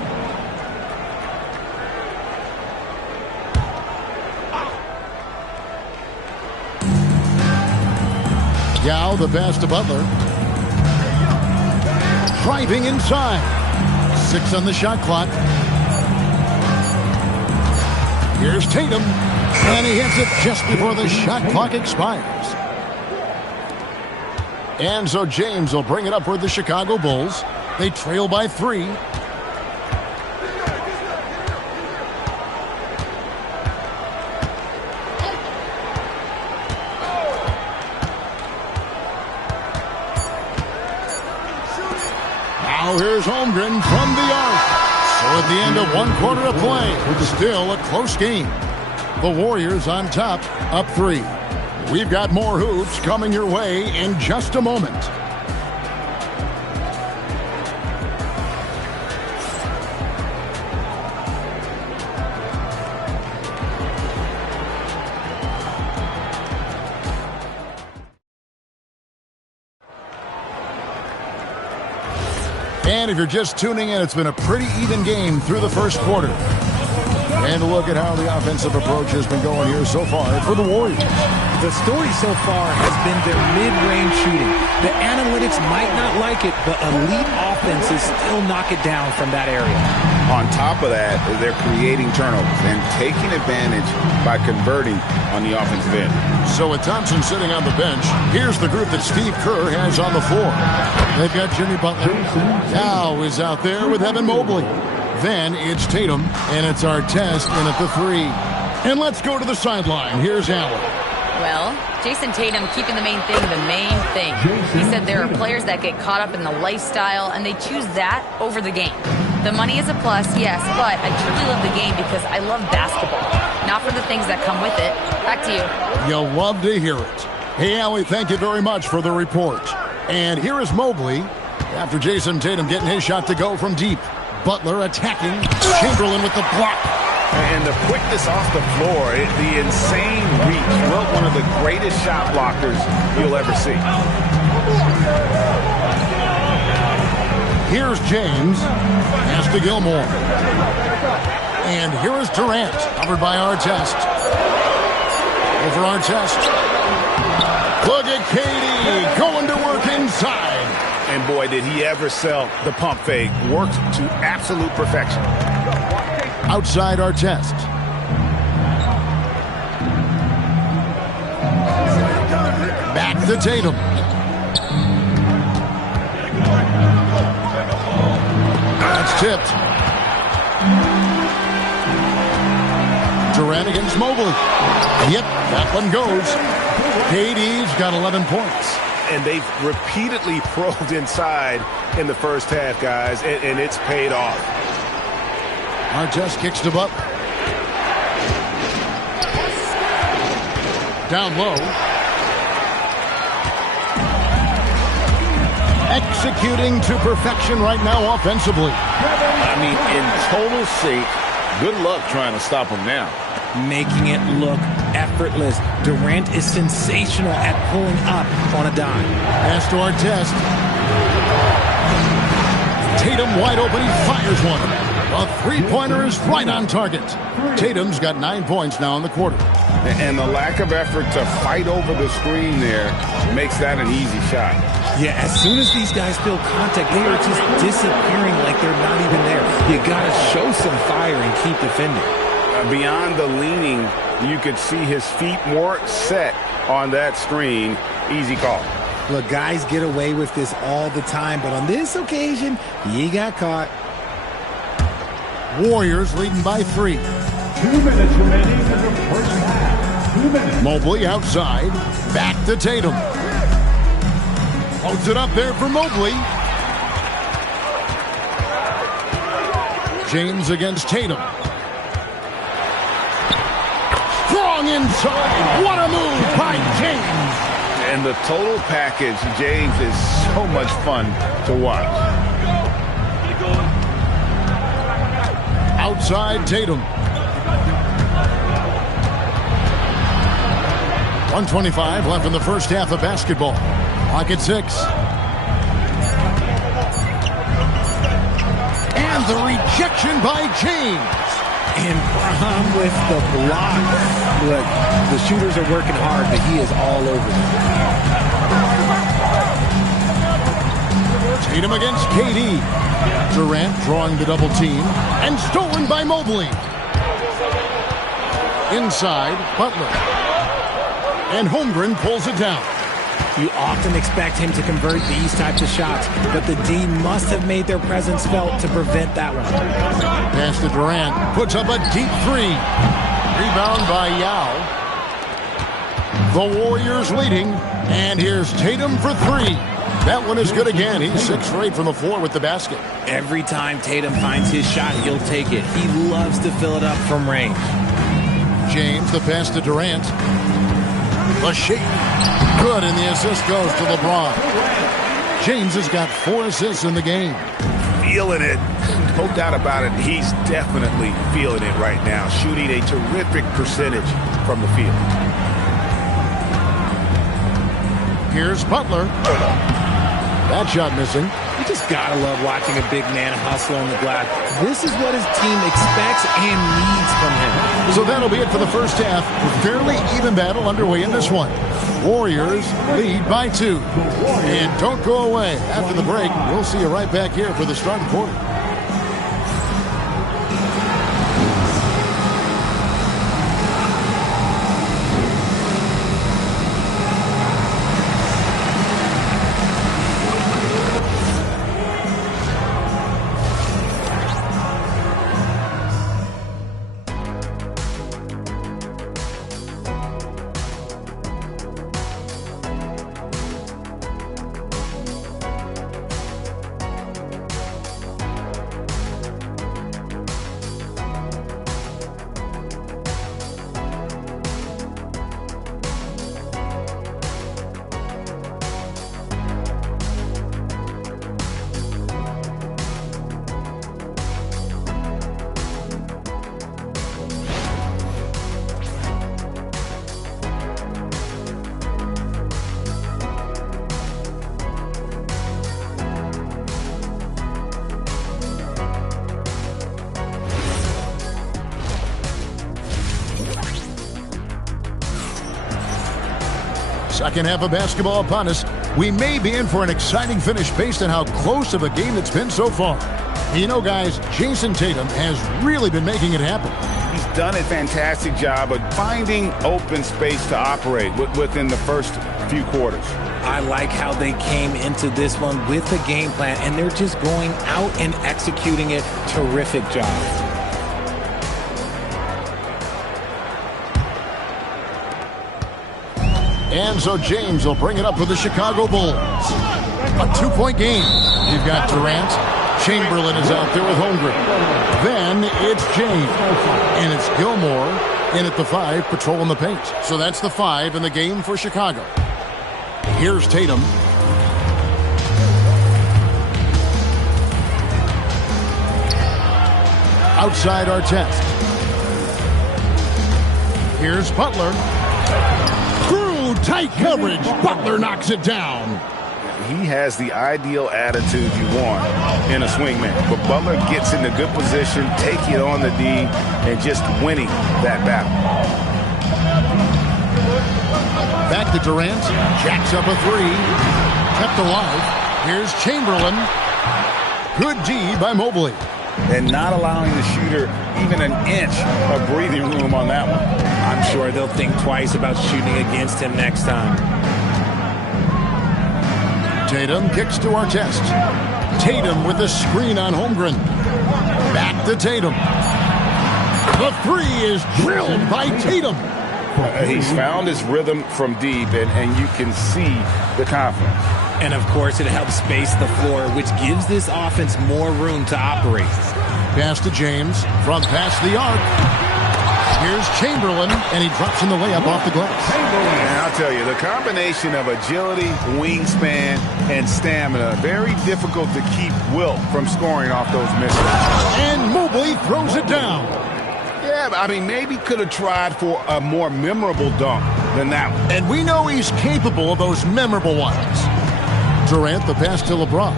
Yao, the pass to Butler. Driving inside. 6 on the shot clock. Here's Tatum. And he hits it just before the shot clock expires. And so James will bring it up for the Chicago Bulls. They trail by 3. Now here's Holmgren from the arc. So at the end of 1 quarter of play, still a close game. The Warriors on top, up 3. We've got more hoops coming your way in just a moment. And if you're just tuning in, it's been a pretty even game through the first quarter. And a look at how the offensive approach has been going here so far for the Warriors. The story so far has been their mid-range shooting. The analytics might not like it, but elite offenses still knock it down from that area. On top of that, they're creating turnovers and taking advantage by converting on the offensive end. So with Thompson sitting on the bench, here's the group that Steve Kerr has on the floor. They've got Jimmy Butler. Yao is out there with Evan Mobley. Then it's Tatum, and it's Artest in at the 3. And let's go to the sideline. Here's Allen. Well, Jason Tatum keeping the main thing. He said there are players that get caught up in the lifestyle, and they choose that over the game. The money is a plus, yes, but I truly love the game because I love basketball, not for the things that come with it. Back to you. You'll love to hear it. Hey, Allie, thank you very much for the report. And here is Mobley after Jason Tatum getting his shot to go from deep. Butler attacking. Chamberlain with the block. And the quickness off the floor, the insane reach. Well, one of the greatest shot blockers you'll ever see. Here's James. Pass to Gilmore. And here is Durant, covered by Artest. Over Artest. Look at KD going to work inside. And boy, did he ever sell the pump fake. Worked to absolute perfection. Outside Artest. Back to Tatum. That's tipped. Durant against Mobley. Yep, that one goes. KD's got 11 points. And they've repeatedly probed inside in the first half, guys, and it's paid off. Artest kicks to Butler. Down low. Executing to perfection right now offensively. I mean, in total shape, good luck trying to stop him now. Making it look effortless. Durant is sensational at pulling up on a dime. Pass to Artest. Tatum wide open. He fires one. A three-pointer is right on target. Tatum's got 9 points now in the quarter. And the lack of effort to fight over the screen there makes that an easy shot. Yeah, as soon as these guys feel contact, they are just disappearing like they're not even there. You got to show some fire and keep defending. Beyond the leaning, you could see his feet more set on that screen. Easy call. Look, guys get away with this all the time, but on this occasion, he got caught. Warriors leading by 3. 2 minutes remaining in the first half. 2 minutes. Mobley outside. Back to Tatum. Holds it up there for Mobley. James against Tatum. Strong inside. What a move by James. And the total package, James, is so much fun to watch. Outside Tatum. 1:25 left in the first half of basketball. Clock at 6. And the rejection by James. And Braun with the block. Look, the shooters are working hard, but he is all over them. Tatum against KD. Durant drawing the double team. And stolen by Mobley. Inside, Butler. And Holmgren pulls it down. You often expect him to convert these types of shots, but the D must have made their presence felt to prevent that one. Pass to Durant. Puts up a deep three. Rebound by Yao. The Warriors leading. And here's Tatum for three. That one is good again. He's 6 for 8 from the floor with the basket. Every time Tatum finds his shot, he'll take it. He loves to fill it up from range. James, the pass to Durant. The shake. Good, and the assist goes to LeBron. James has got 4 assists in the game. Feeling it. No doubt about it. He's definitely feeling it right now. Shooting a terrific percentage from the field. Here's Butler. That shot missing. You just gotta love watching a big man hustle on the glass. This is what his team expects and needs from him. So that'll be it for the first half. Fairly even battle underway in this one. Warriors lead by 2. And don't go away. After the break, we'll see you right back here for the start of the quarter. Second half of basketball upon us. We may be in for an exciting finish based on how close of a game it's been so far. You know, guys, Jason Tatum has really been making it happen. He's done a fantastic job of finding open space to operate within the first few quarters. I like how they came into this one with a game plan, and they're just going out and executing it. Terrific job. And so James will bring it up for the Chicago Bulls. A 2-point game. You've got Durant. Chamberlain is out there with Holmgren. Then it's James. And it's Gilmore in at the 5, patrolling the paint. So that's the 5 in the game for Chicago. Here's Tatum. Outside Artest. Here's Butler. Tight coverage. Butler knocks it down. He has the ideal attitude you want in a swingman. But Butler gets in a good position, taking it on the D, and just winning that battle. Back to Durant. Jacks up a 3. Kept alive. Here's Chamberlain. Good D by Mobley. And not allowing the shooter even an inch of breathing room on that one. I'm sure they'll think twice about shooting against him next time. Tatum kicks to Artest. Tatum with the screen on Holmgren. Back to Tatum. The 3 is drilled by Tatum. He's found his rhythm from deep, and you can see the confidence. And, of course, it helps space the floor, which gives this offense more room to operate. Pass to James. From past the arc. Here's Chamberlain, and he drops in the layup off the glass. And I'll tell you, the combination of agility, wingspan, and stamina, very difficult to keep Wilt from scoring off those misses. And Mobley throws it down. Yeah, I mean, maybe could have tried for a more memorable dunk than that one. And we know he's capable of those memorable ones. Durant, the pass to LeBron.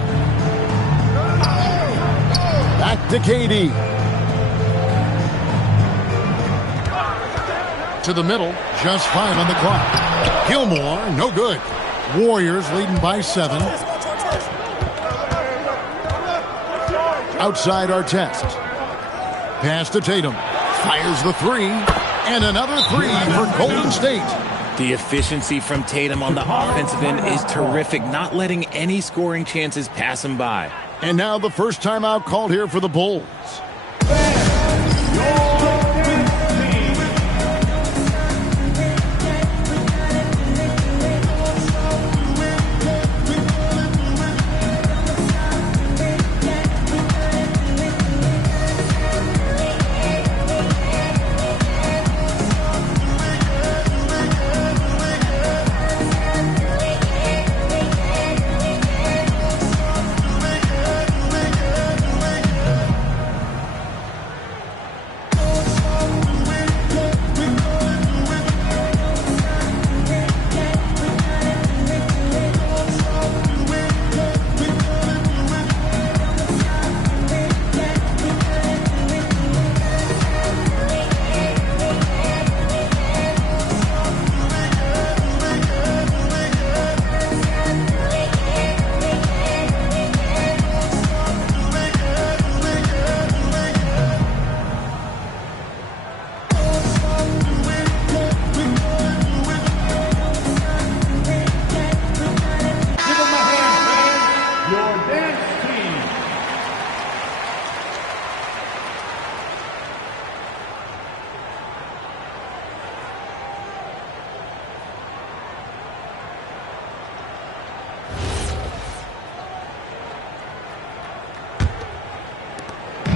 Back to KD. To the middle, just 5 on the clock. Gilmore, no good. Warriors leading by 7. Outside Artest. Pass to Tatum. Fires the three. And another three for Golden State. The efficiency from Tatum on the offensive end is terrific, not letting any scoring chances pass him by. And now the first timeout called here for the Bulls.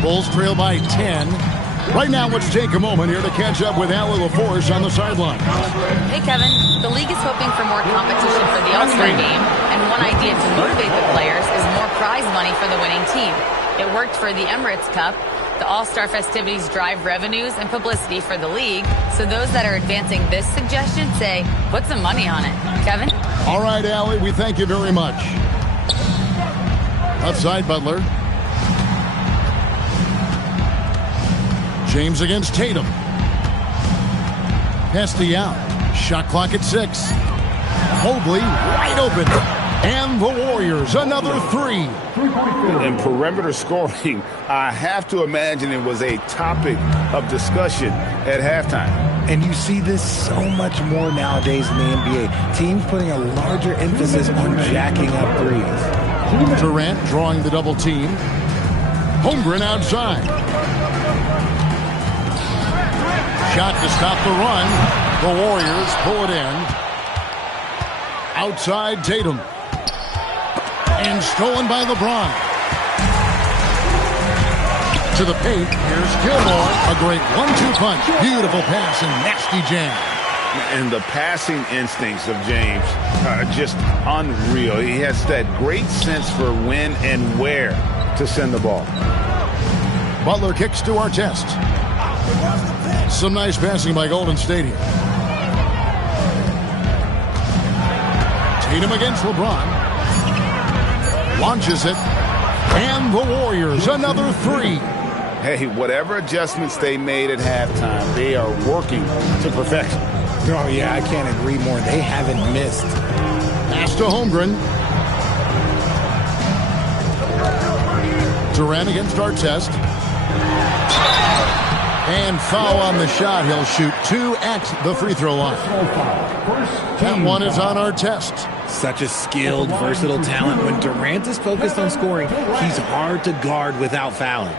Bulls trail by 10. Right now, let's take a moment here to catch up with Allie LaForce on the sideline. Hey, Kevin. The league is hoping for more competition for the All-Star game, and one idea to motivate the players is more prize money for the winning team. It worked for the Emirates Cup. The All-Star festivities drive revenues and publicity for the league, so those that are advancing this suggestion say, put some money on it. Kevin? All right, Allie, we thank you very much. Outside Butler. James against Tatum. Pass to Yao. Shot clock at 6. Mobley wide open. And the Warriors, another three. And perimeter scoring, I have to imagine it was a topic of discussion at halftime. And you see this so much more nowadays in the NBA. Teams putting a larger emphasis on jacking up threes. Durant drawing the double team. Holmgren outside. Shot to stop the run. The Warriors pull it in. Outside Tatum. And stolen by LeBron. To the paint. Here's Gilmore. A great 1-2 punch. Beautiful pass and nasty jam. And the passing instincts of James are just unreal. He has that great sense for when and where to send the ball. Butler kicks to Artest. Some nice passing by Golden State here. Tatum against LeBron. Launches it. And the Warriors, another three. Hey, whatever adjustments they made at halftime, they are working to perfection. Oh, yeah, I can't agree more. They haven't missed. Pass to Holmgren. Durant against Artest. And foul on the shot. He'll shoot 2 at the free throw line. That one is on Artest. Such a skilled, versatile talent. When Durant is focused on scoring, he's hard to guard without fouling.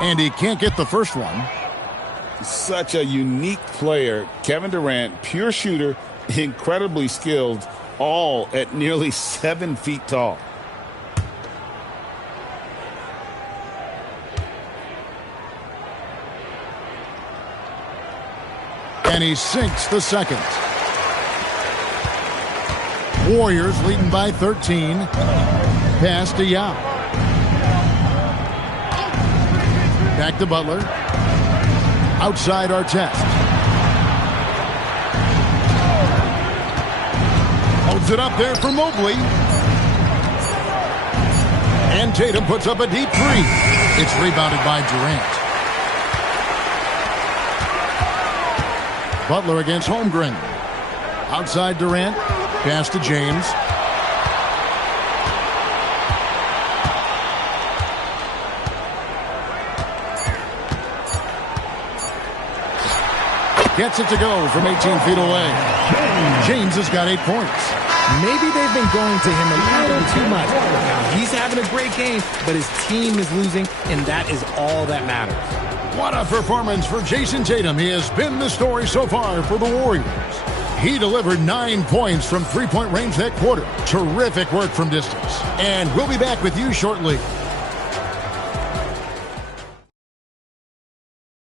And he can't get the first one. Such a unique player. Kevin Durant, pure shooter, incredibly skilled, all at nearly 7 feet tall. And he sinks the second. Warriors leading by 13. Pass to Yao. Back to Butler. Outside Artest. Holds it up there for Mobley. And Tatum puts up a deep three. It's rebounded by Durant. Butler against Holmgren. Outside Durant. Pass to James. Gets it to go from 18 feet away. James has got 8 points. Maybe they've been going to him a little too much. Now, he's having a great game, but his team is losing, and that is all that matters. What a performance for Jason Tatum. He has been the story so far for the Warriors. He delivered 9 points from three-point range that quarter. Terrific work from distance. And we'll be back with you shortly.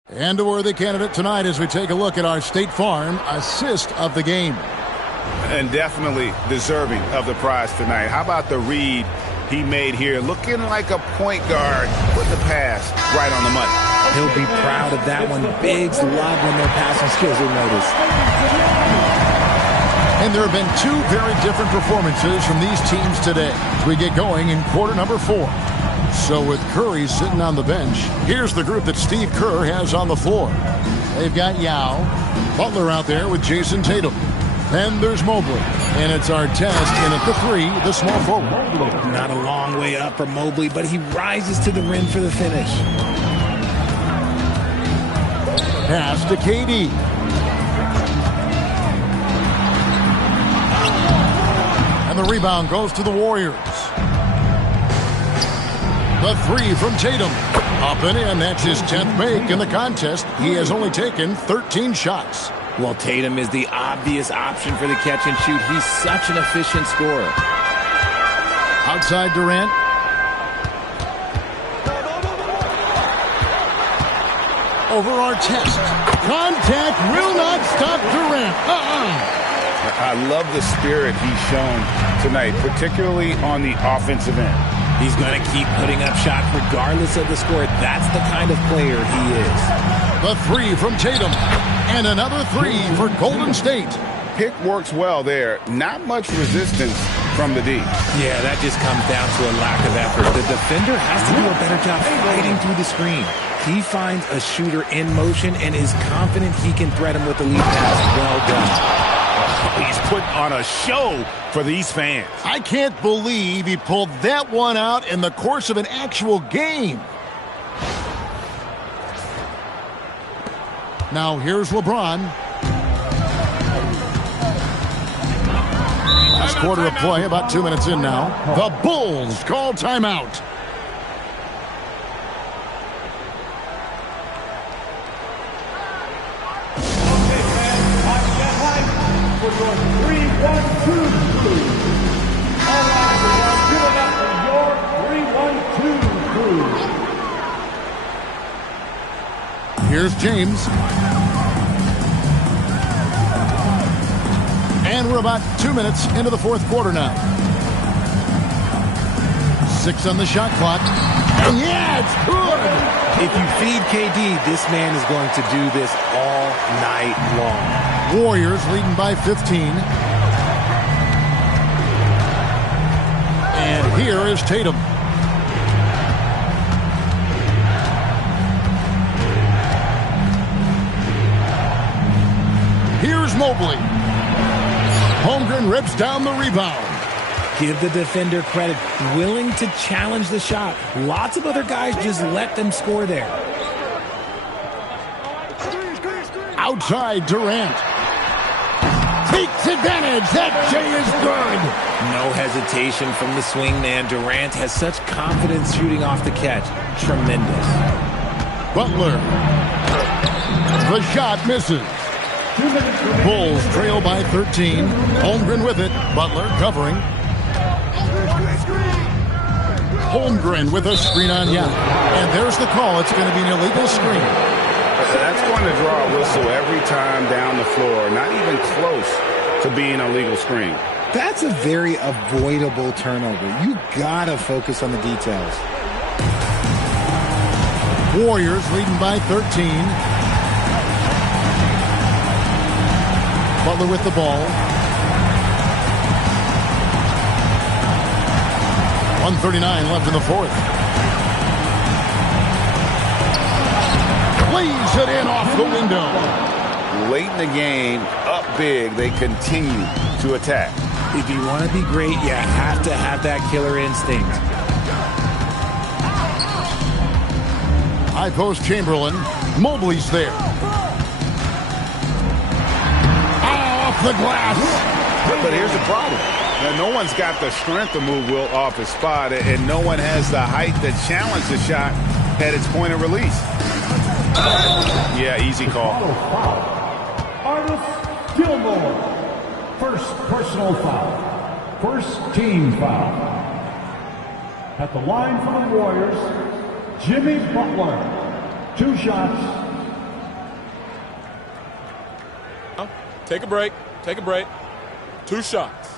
And a worthy candidate tonight as we take a look at our State Farm assist of the game. And definitely deserving of the prize tonight. How about the read he made here? Looking like a point guard. Put the pass right on the money. He'll be proud of that one. Bigs love when their passing skills are noticed. And there have been 2 very different performances from these teams today as we get going in quarter number 4. So with Curry sitting on the bench, here's the group that Steve Kerr has on the floor. They've got Yao, Butler out there with Jason Tatum. Then there's Mobley, and it's Artest in at the 3, the small forward. Not a long way up for Mobley, but he rises to the rim for the finish. Pass to KD. And the rebound goes to the Warriors. The 3 from Tatum. Up and in. That's his 10th make in the contest. He has only taken 13 shots. Well, Tatum is the obvious option for the catch and shoot. He's such an efficient scorer. Outside Durant. Over Artest. Contact will not stop Durant. I love the spirit he's shown tonight, particularly on the offensive end. He's going to keep putting up shots regardless of the score. That's the kind of player he is. The 3 from Tatum. And another 3 for Golden State. Pick works well there. Not much resistance from the D. Yeah, that just comes down to a lack of effort. The defender has to do a better job fighting through the screen. He finds a shooter in motion and is confident he can thread him with the lead pass. Well done. He's putting on a show for these fans. I can't believe he pulled that one out in the course of an actual game. Now here's LeBron. Last quarter of play, about 2 minutes in now. The Bulls call timeout. Here's James. And we're about 2 minutes into the 4th quarter now. 6 on the shot clock. And yeah, it's good! If you feed KD, this man is going to do this all night long. Warriors leading by 15. And here is Tatum. Here's Mobley. Holmgren rips down the rebound. Give the defender credit. Willing to challenge the shot. Lots of other guys just let them score there. Outside Durant. Takes advantage. That J is good. No hesitation from the swing man. Durant has such confidence shooting off the catch. Tremendous. Butler. The shot misses. Bulls trail by 13. Holmgren with it. Butler covering. Holmgren with a screen on Yao. And there's the call. It's going to be an illegal screen. That's going to draw a whistle every time down the floor. Not even close to being a legal screen. That's a very avoidable turnover. You got to focus on the details. Warriors leading by 13. Butler with the ball. 1:39 left in the 4th. Lays it in off the window. late in the game, up big, they continue to attack. If you want to be great, you have to have that killer instinct. High post Chamberlain. Mobley's there. Off the glass. But here's the problem. Now, no one's got the strength to move Wilt off his spot, and no one has the height to challenge the shot at its point of release. Yeah, easy call. Artis Gilmore. First personal foul. First team foul. At the line for the Warriors, Jimmy Butler. 2 shots. Take a break. Take a break. 2 shots.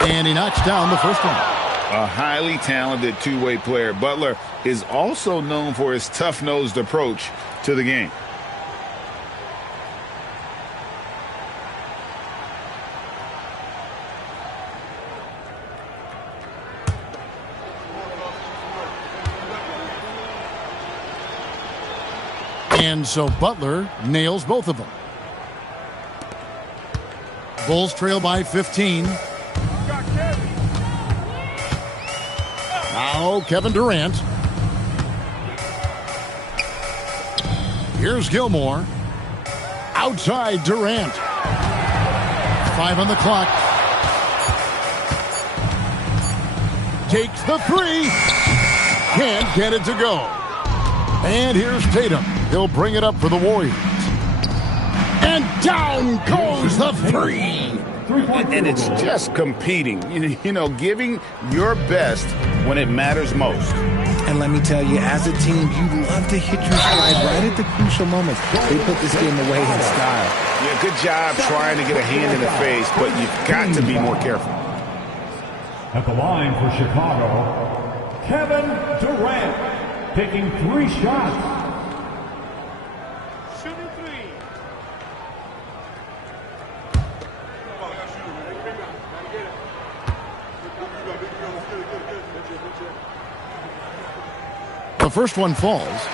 And he knocks down the first one. A highly talented two-way player. Butler is also known for his tough-nosed approach to the game. And so Butler nails both of them. Bulls trail by 15. Now Kevin Durant. Here's Gilmore. Outside Durant. 5 on the clock. Takes the 3. Can't get it to go. And here's Tatum. He'll bring it up for the Warriors. And down goes the 3. And it's just competing, you know, giving your best when it matters most. And let me tell you, as a team, you love to hit your stride right at the crucial moments. They put this game away in style. Yeah, good job trying to get a hand in the face, but you've got to be more careful. At the line for Chicago, Kevin Durant, taking 3 shots. The first one falls.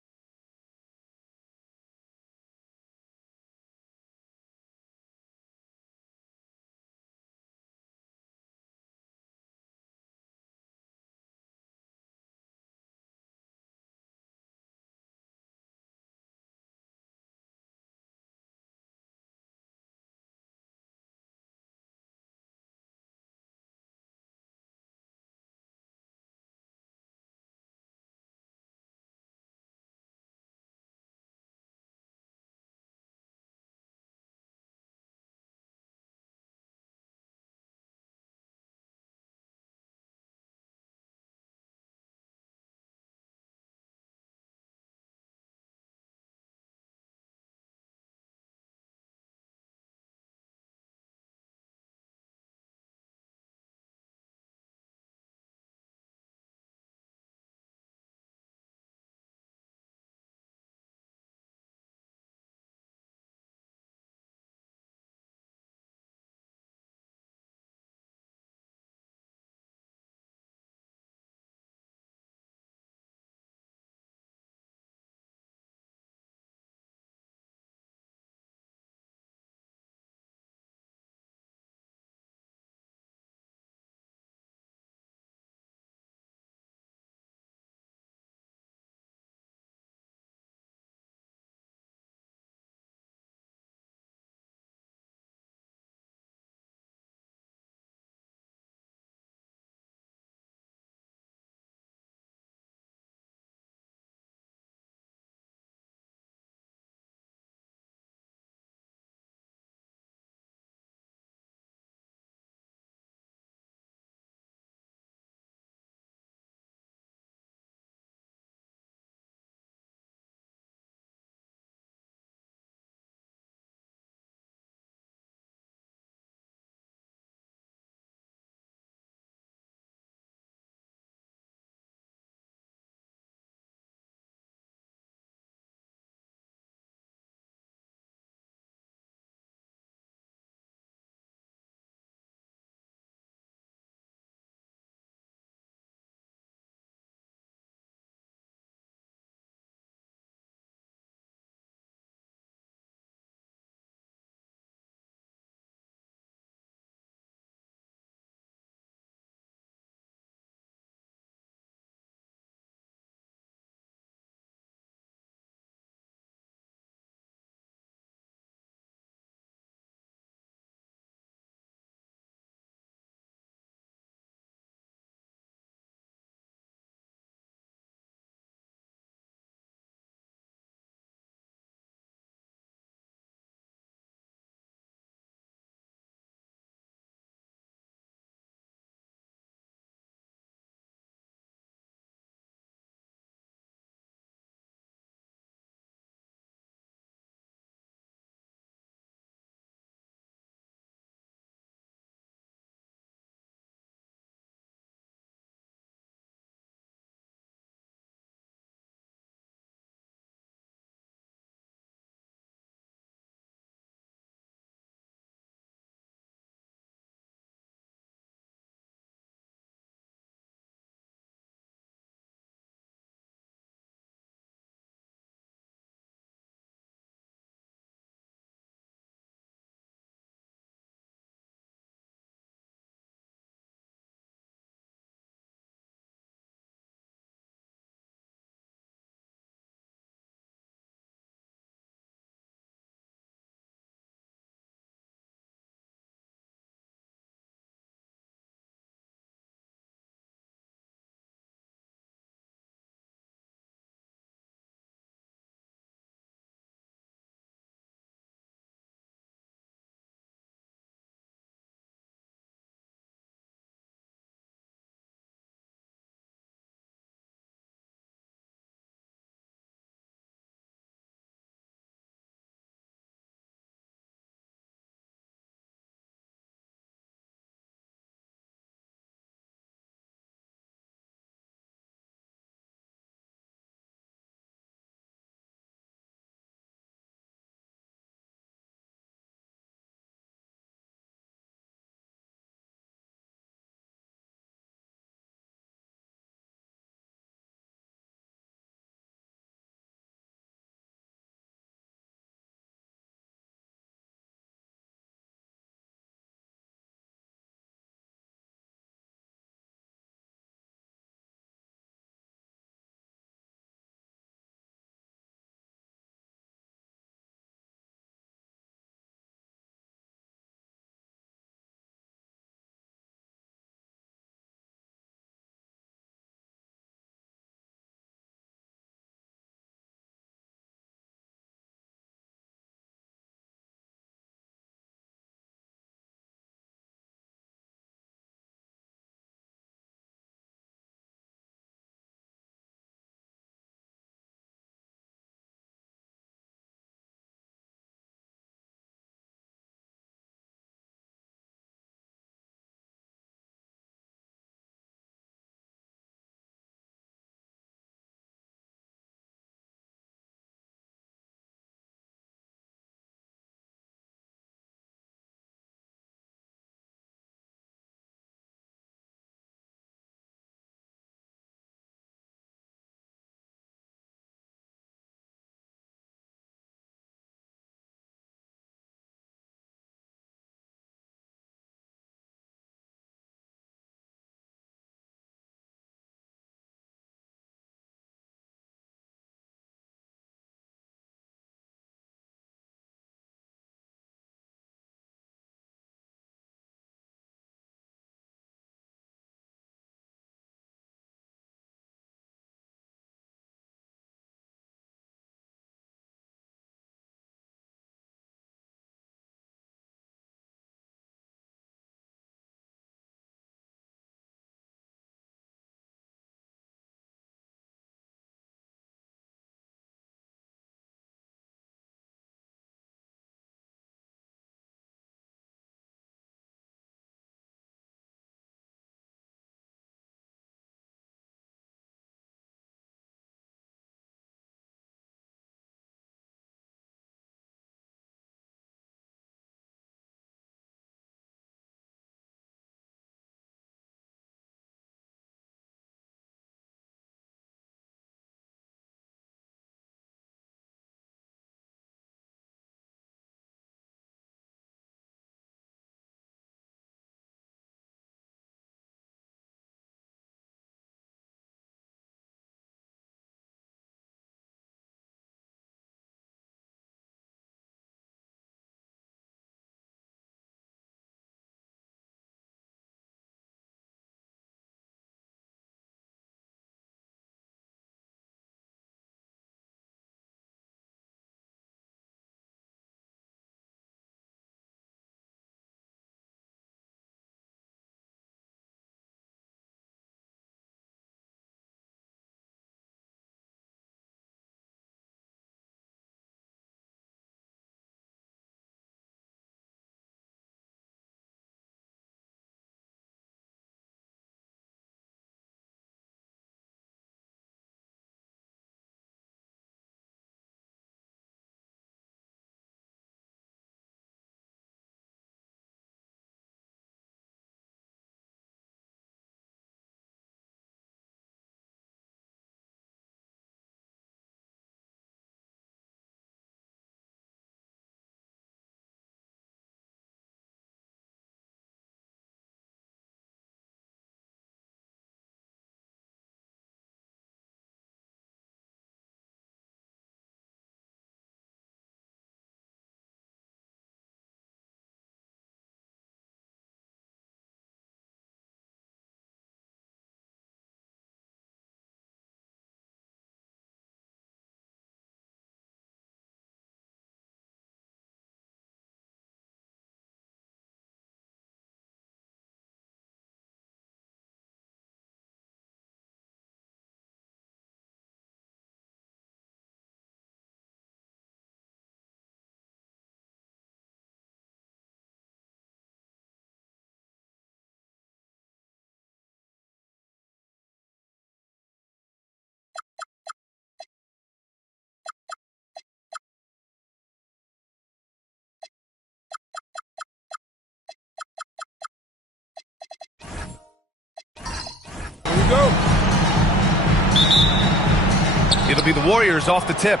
It'll be the Warriors off the tip.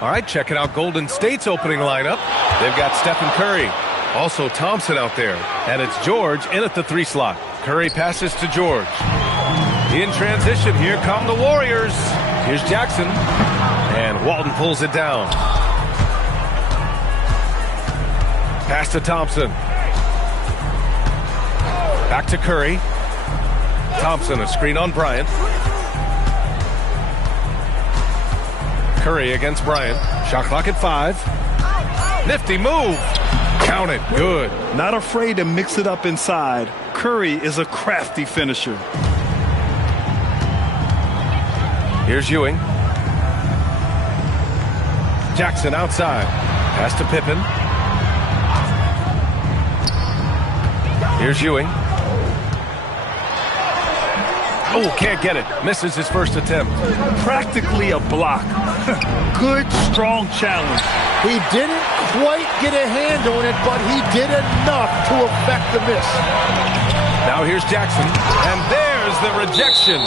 All right, checking out Golden State's opening lineup. They've got Stephen Curry. Also Thompson out there. And it's George in at the 3 slot. Curry passes to George. In transition, here come the Warriors. Here's Jackson. And Walton pulls it down. Pass to Thompson. Back to Curry. Thompson, a screen on Bryant. Curry against Bryant. Shot clock at 5. Nifty move. Count it. Good. Not afraid to mix it up inside. Curry is a crafty finisher. Here's Ewing. Jackson outside. Pass to Pippen. Here's Ewing. Oh, can't get it. Misses his first attempt. Practically a block. Good, strong challenge. He didn't quite get a hand on it, but he did enough to affect the miss. Now here's Jackson, and there's the rejection.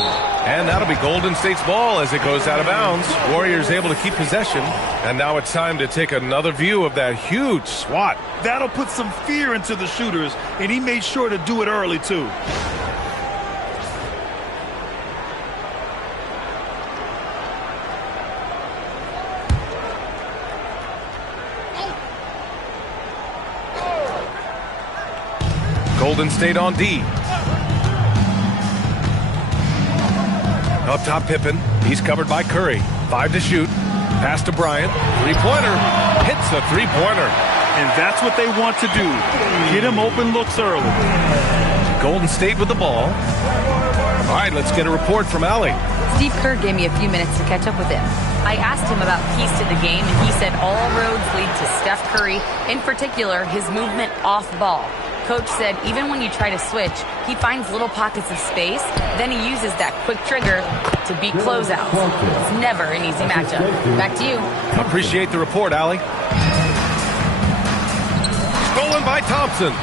And that'll be Golden State's ball as it goes out of bounds. Warriors able to keep possession, and now it's time to take another view of that huge swat. That'll put some fear into the shooters, and he made sure to do it early, too. Golden State on D. Up top, Pippen. He's covered by Curry. 5 to shoot. Pass to Bryant. Three-pointer. Hits a three-pointer. And that's what they want to do. Get him open looks early. Golden State with the ball. All right, let's get a report from Allie. Steve Kerr gave me a few minutes to catch up with him. I asked him about keys to the game, and he said all roads lead to Steph Curry, in particular, his movement off ball. Coach said even when you try to switch, he finds little pockets of space, then he uses that quick trigger to beat closeouts. It's never an easy matchup. Back to you. Appreciate the report, Allie. Stolen by Thompson.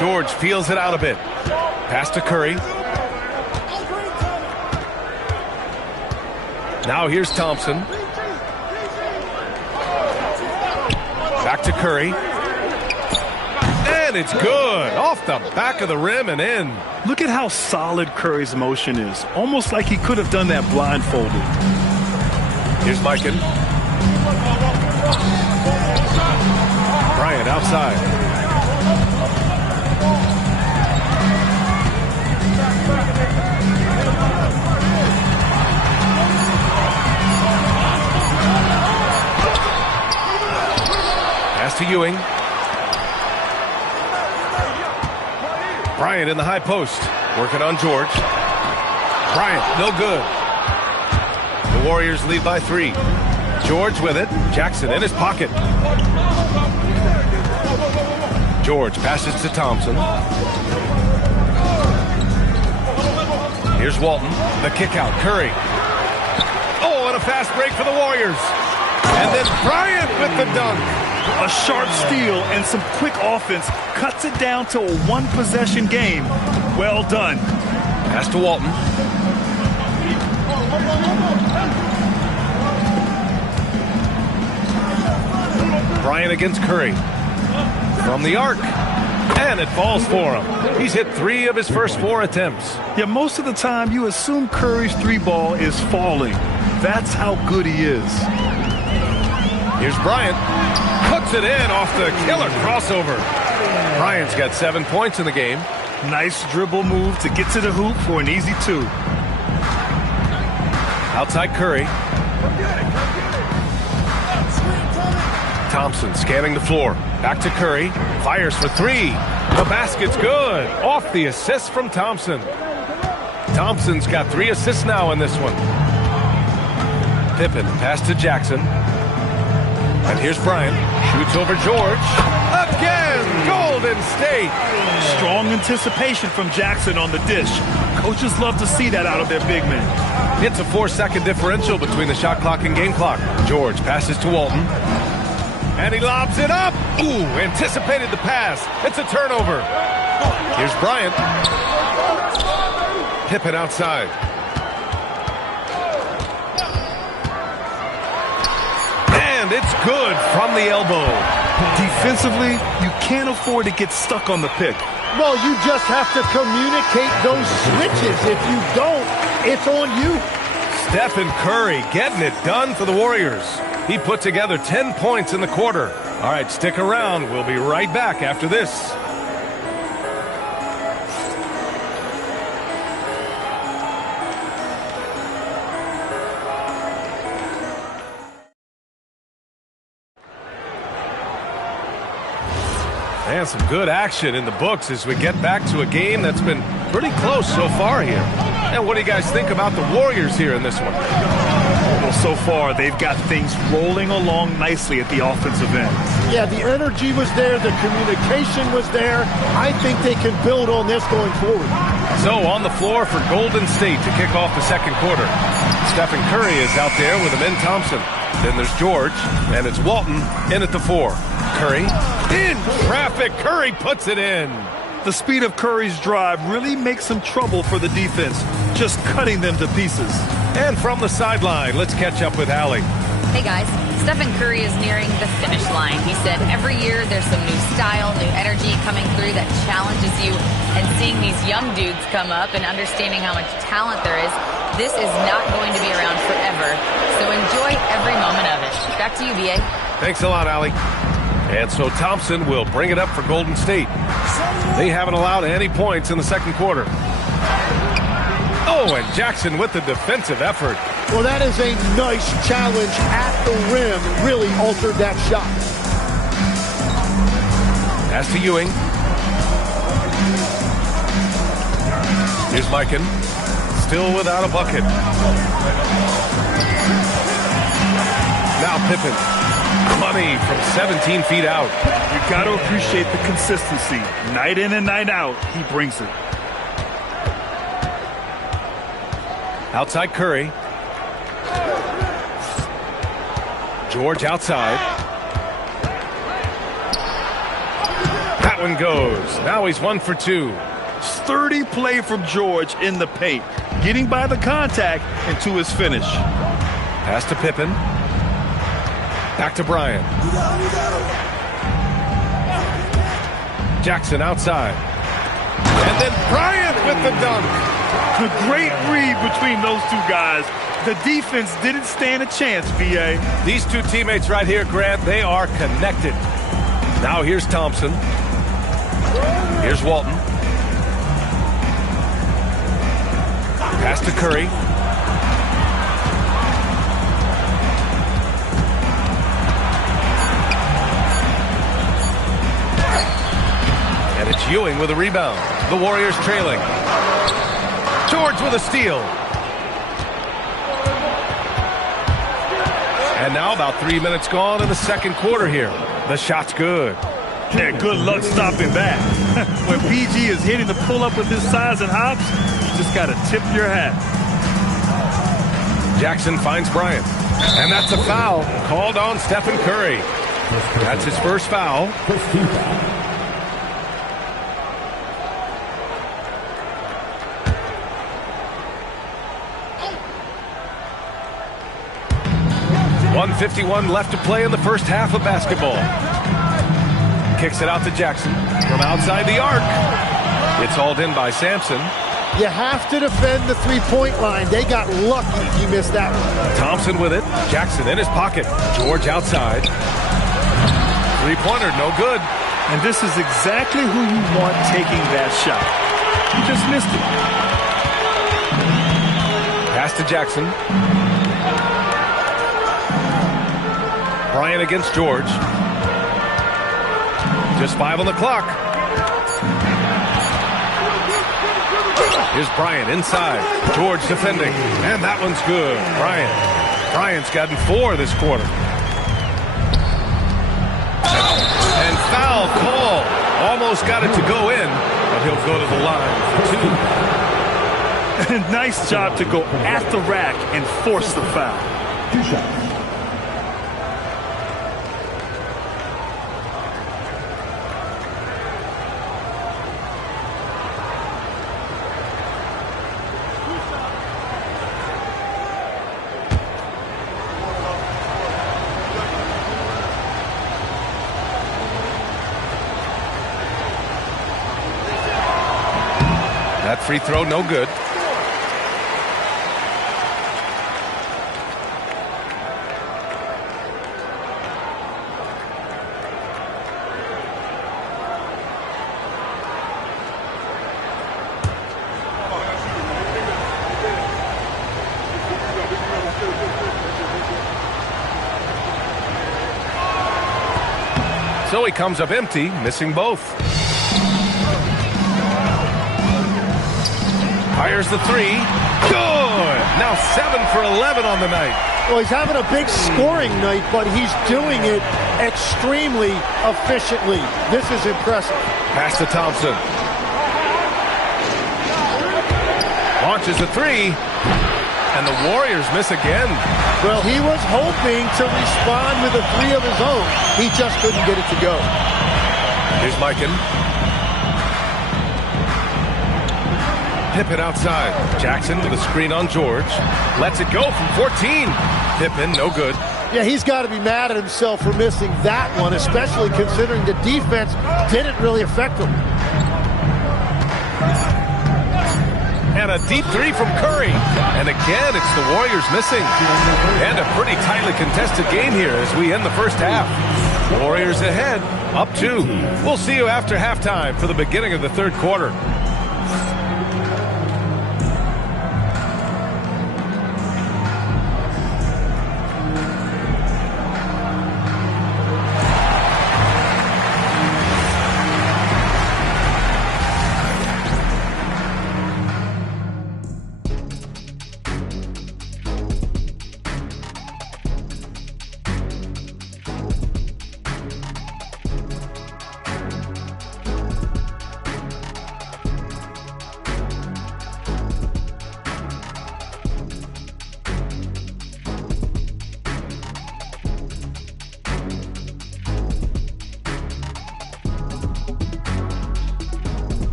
George feels it out a bit. Pass to Curry. Now here's Thompson. Back to Curry. And it's good. Off the back of the rim and in. Look at how solid Curry's motion is. Almost like he could have done that blindfolded. Here's Mikan. Bryant outside. Pass to Ewing. Bryant in the high post. Working on George. Bryant, no good. The Warriors lead by 3. George with it. Jackson in his pocket. George passes to Thompson. Here's Walton. The kick out. Curry. Oh, and a fast break for the Warriors. And then Bryant with the dunk. A sharp steal and some quick offense cuts it down to a one-possession game. Well done. Pass to Walton. Bryant against Curry. From the arc. And it falls for him. He's hit 3 of his first 4 attempts. Yeah, most of the time you assume Curry's 3-ball is falling. That's how good he is. Here's Bryant. Puts it in off the killer crossover. Bryant's got 7 points in the game. Nice dribble move to get to the hoop for an easy 2. Outside Curry. Thompson scanning the floor. Back to Curry. Fires for 3. The basket's good. Off the assist from Thompson. Thompson's got 3 assists now in this one. Pippen pass to Jackson. And here's Bryant. Shoots over George. Again, Golden State. Strong anticipation from Jackson on the dish. Coaches love to see that out of their big men. It's a 4-second differential between the shot clock and game clock. George passes to Walton. And he lobs it up. Ooh, anticipated the pass. It's a turnover. Here's Bryant. Pippen outside. And it's good from the elbow. Defensively, you can't afford to get stuck on the pick. Well, you just have to communicate those switches. If you don't, it's on you. Stephen Curry getting it done for the Warriors. He put together 10 points in the quarter. All right, stick around. We'll be right back after this. And some good action in the books as we get back to a game that's been pretty close so far here. And what do you guys think about the Warriors here in this one? Well, so far, they've got things rolling along nicely at the offensive end. Yeah, the energy was there. The communication was there. I think they can build on this going forward. So on the floor for Golden State to kick off the second quarter. Stephen Curry is out there with Amen Thompson. Then there's George, and it's Walton in at the 4. Curry in traffic. Curry puts it in. The speed of Curry's drive really makes some trouble for the defense, just cutting them to pieces. And from the sideline, let's catch up with Allie. Hey guys, Stephen Curry is nearing the finish line. He said every year there's some new style, new energy coming through that challenges you. And seeing these young dudes come up and understanding how much talent there is, this is not going to be around forever. So enjoy every moment of it. Back to you, B.A. Thanks a lot, Allie. And so Thompson will bring it up for Golden State. They haven't allowed any points in the second quarter. Oh, and Jackson with the defensive effort. Well, that is a nice challenge at the rim. Really altered that shot. Pass to Ewing. Here's Mikan. Still without a bucket. Now Pippen. Money from 17 feet out. You've got to appreciate the consistency. Night in and night out, he brings it. Outside Curry. George outside. That one goes. Now he's 1 for 2. Sturdy play from George in the paint, getting by the contact and to his finish. Pass to Pippen. Back to Bryant. Jackson outside. And then Bryant with the dunk. A great read between those two guys. The defense didn't stand a chance, B.A. These two teammates right here, Grant, they are connected. Now here's Thompson. Here's Walton. Pass to Curry. And it's Ewing with a rebound. The Warriors trailing. George with a steal. And now about 3 minutes gone in the second quarter here. The shot's good. Yeah, good luck stopping that. When PG is hitting the pull-up with his size and hops, you just got to tip your hat. Jackson finds Bryant. And that's a foul called on Stephen Curry. That's his first foul. First team foul. 1:51 left to play in the first half of basketball. Kicks it out to Jackson from outside the arc. It's hauled in by Sampson. You have to defend the three-point line. They got lucky he missed that one. Thompson with it. Jackson in his pocket. George outside. Three-pointer, no good. And this is exactly who you want taking that shot. He just missed it. Pass to Jackson. Bryant against George. Just 5 on the clock. Here's Bryant inside. George defending. And that one's good. Bryant's gotten 4 this quarter. And foul call. Almost got it to go in, but he'll go to the line for 2. Nice job to go at the rack and force the foul. 2 shots. That free throw, no good. So he comes up empty, missing both. Fires the three. Good! Now 7 for 11 on the night. Well, he's having a big scoring night, but he's doing it extremely efficiently. This is impressive. Pass to Thompson. Launches a three. And the Warriors miss again. Well, he was hoping to respond with a three of his own. He just couldn't get it to go. Here's Mikan. Pippen outside. Jackson with a screen on George. Lets it go from 14. Pippen, no good. Yeah, he's got to be mad at himself for missing that one, especially considering the defense didn't really affect him. And a deep three from Curry. And again, it's the Warriors missing. And a pretty tightly contested game here as we end the first half. Warriors ahead, up 2. We'll see you after halftime for the beginning of the third quarter.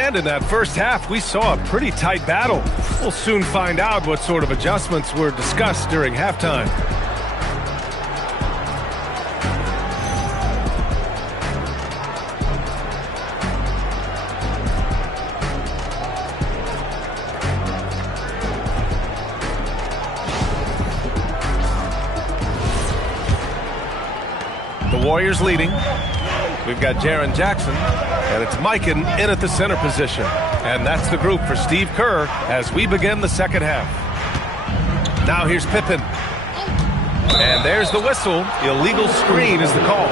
And in that first half, we saw a pretty tight battle. We'll soon find out what sort of adjustments were discussed during halftime. The Warriors leading. We've got Jaren Jackson, and it's Mikan in at the center position. And that's the group for Steve Kerr as we begin the second half. Now here's Pippen. And there's the whistle. Illegal screen is the call.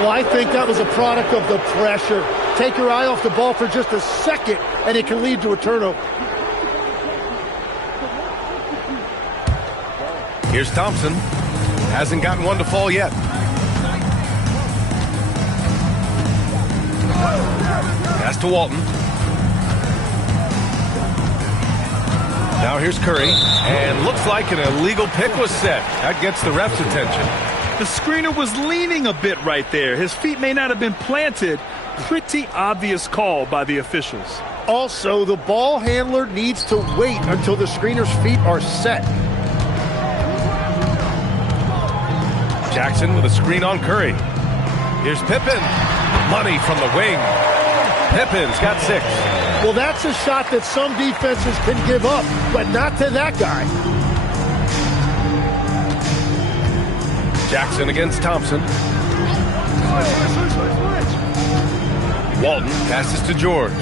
Well, I think that was a product of the pressure. Take your eye off the ball for just a second, and it can lead to a turnover. Here's Thompson. Hasn't gotten one to fall yet. Pass to Walton. Now here's Curry. And looks like an illegal pick was set. That gets the ref's attention. The screener was leaning a bit right there. His feet may not have been planted. Pretty obvious call by the officials. Also, the ball handler needs to wait until the screener's feet are set. Jackson with a screen on Curry. Here's Pippen. Money from the wing. Pippen's got 6. Well, that's a shot that some defenses can give up, but not to that guy. Jackson against Thompson. Walton passes to George.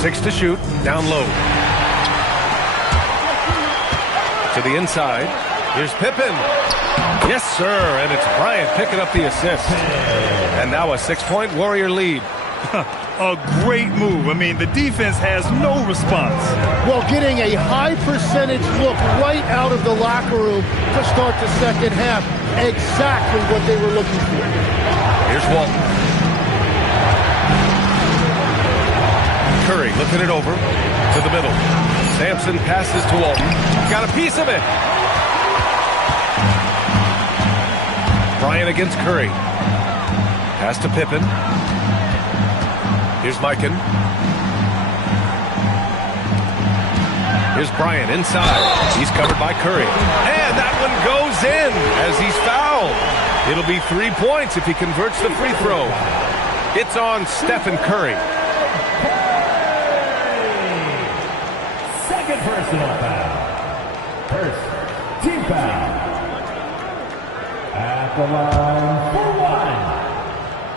6 to shoot, down low. To the inside. Here's Pippen. Yes, sir, and it's Bryant picking up the assist. And now a 6-point Warrior lead. A great move. I mean, the defense has no response. Well, getting a high percentage look right out of the locker room to start the second half. Exactly what they were looking for. Here's Walton. Curry looking it over to the middle. Sampson passes to Walton. Got a piece of it. Bryant against Curry. Pass to Pippen. Here's Mikan. Here's Bryant inside. He's covered by Curry. And that one goes in as he's fouled. It'll be 3 points if he converts the free throw. It's on Stephen Curry. Second personal foul. First team foul. At the line for one,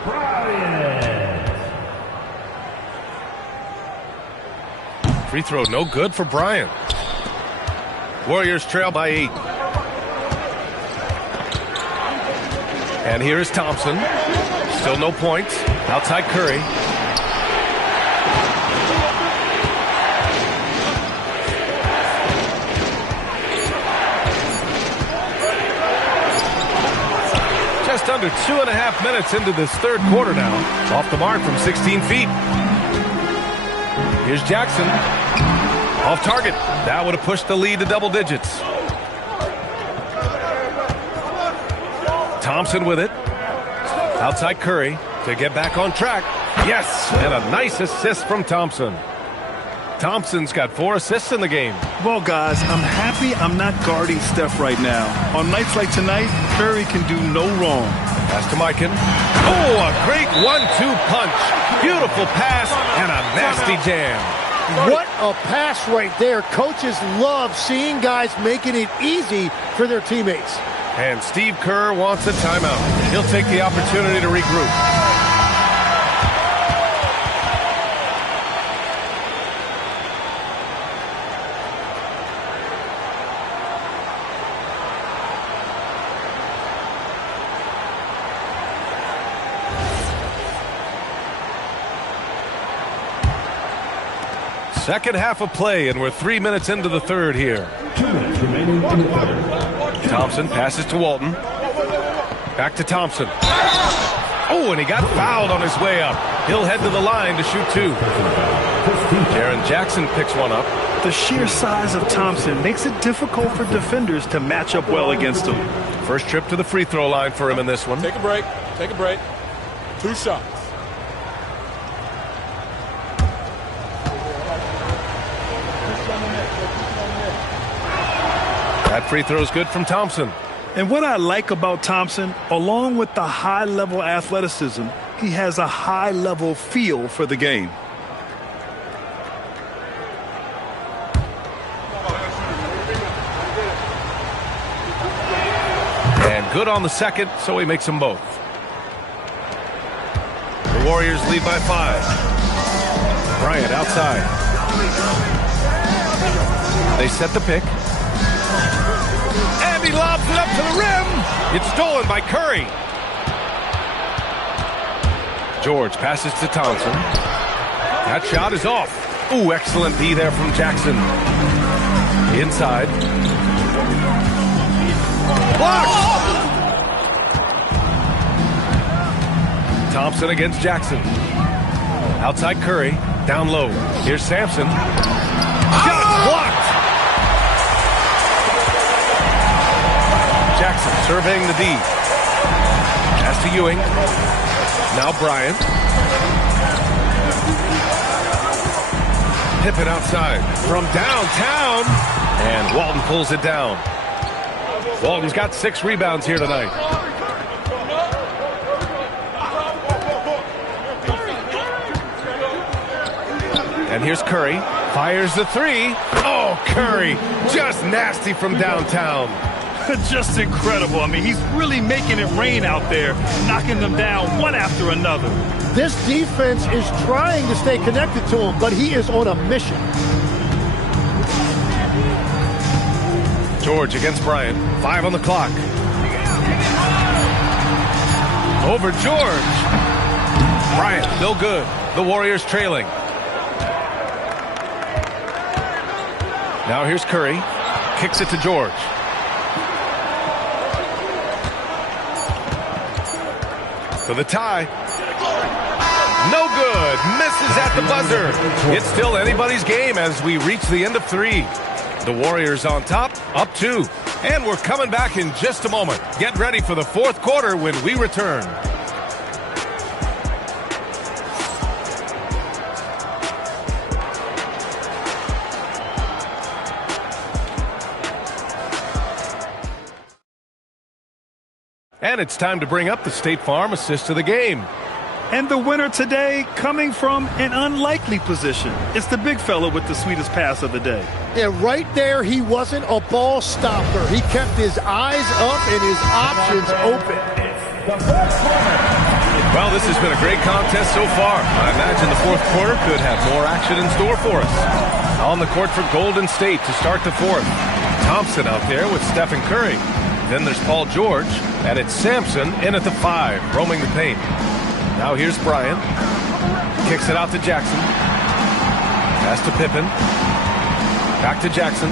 Bryant. Free throw no good for Bryant. Warriors trail by 8. And here's Thompson. Still no points. Outside Curry. Just under 2.5 minutes into this third quarter now. Off the mark from 16 feet. Here's Jackson. Off target. That would have pushed the lead to double digits. Thompson with it. Outside Curry to get back on track. Yes, and a nice assist from Thompson. Thompson's got 4 assists in the game. Well, guys, I'm happy I'm not guarding Steph right now. On nights like tonight, Curry can do no wrong. Pass to Mikan. Oh, a great 1-2 punch. Beautiful pass and a nasty jam. What a pass right there. Coaches love seeing guys making it easy for their teammates. And Steve Kerr wants a timeout. He'll take the opportunity to regroup. Second half of play, and we're 3 minutes into the third here. 2 minutes remaining in the third. Thompson passes to Walton. Back to Thompson. Oh, and he got fouled on his way up. He'll head to the line to shoot 2. Jaren Jackson picks one up. The sheer size of Thompson makes it difficult for defenders to match up well against him. First trip to the free throw line for him in this one. Take a break. Take a break. 2 shots. That free throw is good from Thompson. And what I like about Thompson, along with the high-level athleticism, he has a high-level feel for the game. And good on the second, so he makes them both. The Warriors lead by 5. Bryant outside. They set the pick. And he lobs it up to the rim. It's stolen by Curry. George passes to Thompson. That shot is off. Ooh, excellent D there from Jackson. Inside. Blocked. Thompson against Jackson. Outside Curry. Down low. Here's Sampson. Shot blocked. Jackson surveying the D. Pass to Ewing. Now Bryant. Pippen outside from downtown. And Walton pulls it down. Walton's got 6 rebounds here tonight. And here's Curry. Fires the 3. Oh, Curry. Just nasty from downtown. Just incredible. I mean, he's really making it rain out there, knocking them down one after another. This defense is trying to stay connected to him, but he is on a mission. George against Bryant. 5 on the clock. Over George. Bryant, no good. The Warriors trailing. Now here's Curry. Kicks it to George. For the tie. No good. Misses at the buzzer. It's still anybody's game as we reach the end of 3. The Warriors on top, up 2. And we're coming back in just a moment. Get ready for the fourth quarter when we return. And it's time to bring up the State Farm assist of the game. And the winner today coming from an unlikely position. It's the big fella with the sweetest pass of the day. Yeah, right there, he wasn't a ball stopper. He kept his eyes up and his options open. Well, this has been a great contest so far. I imagine the fourth quarter could have more action in store for us. On the court for Golden State to start the fourth. Thompson out there with Stephen Curry. Then there's Paul George, and it's Sampson in at the 5, roaming the paint. Now here's Bryant. Kicks it out to Jackson. Pass to Pippen. Back to Jackson.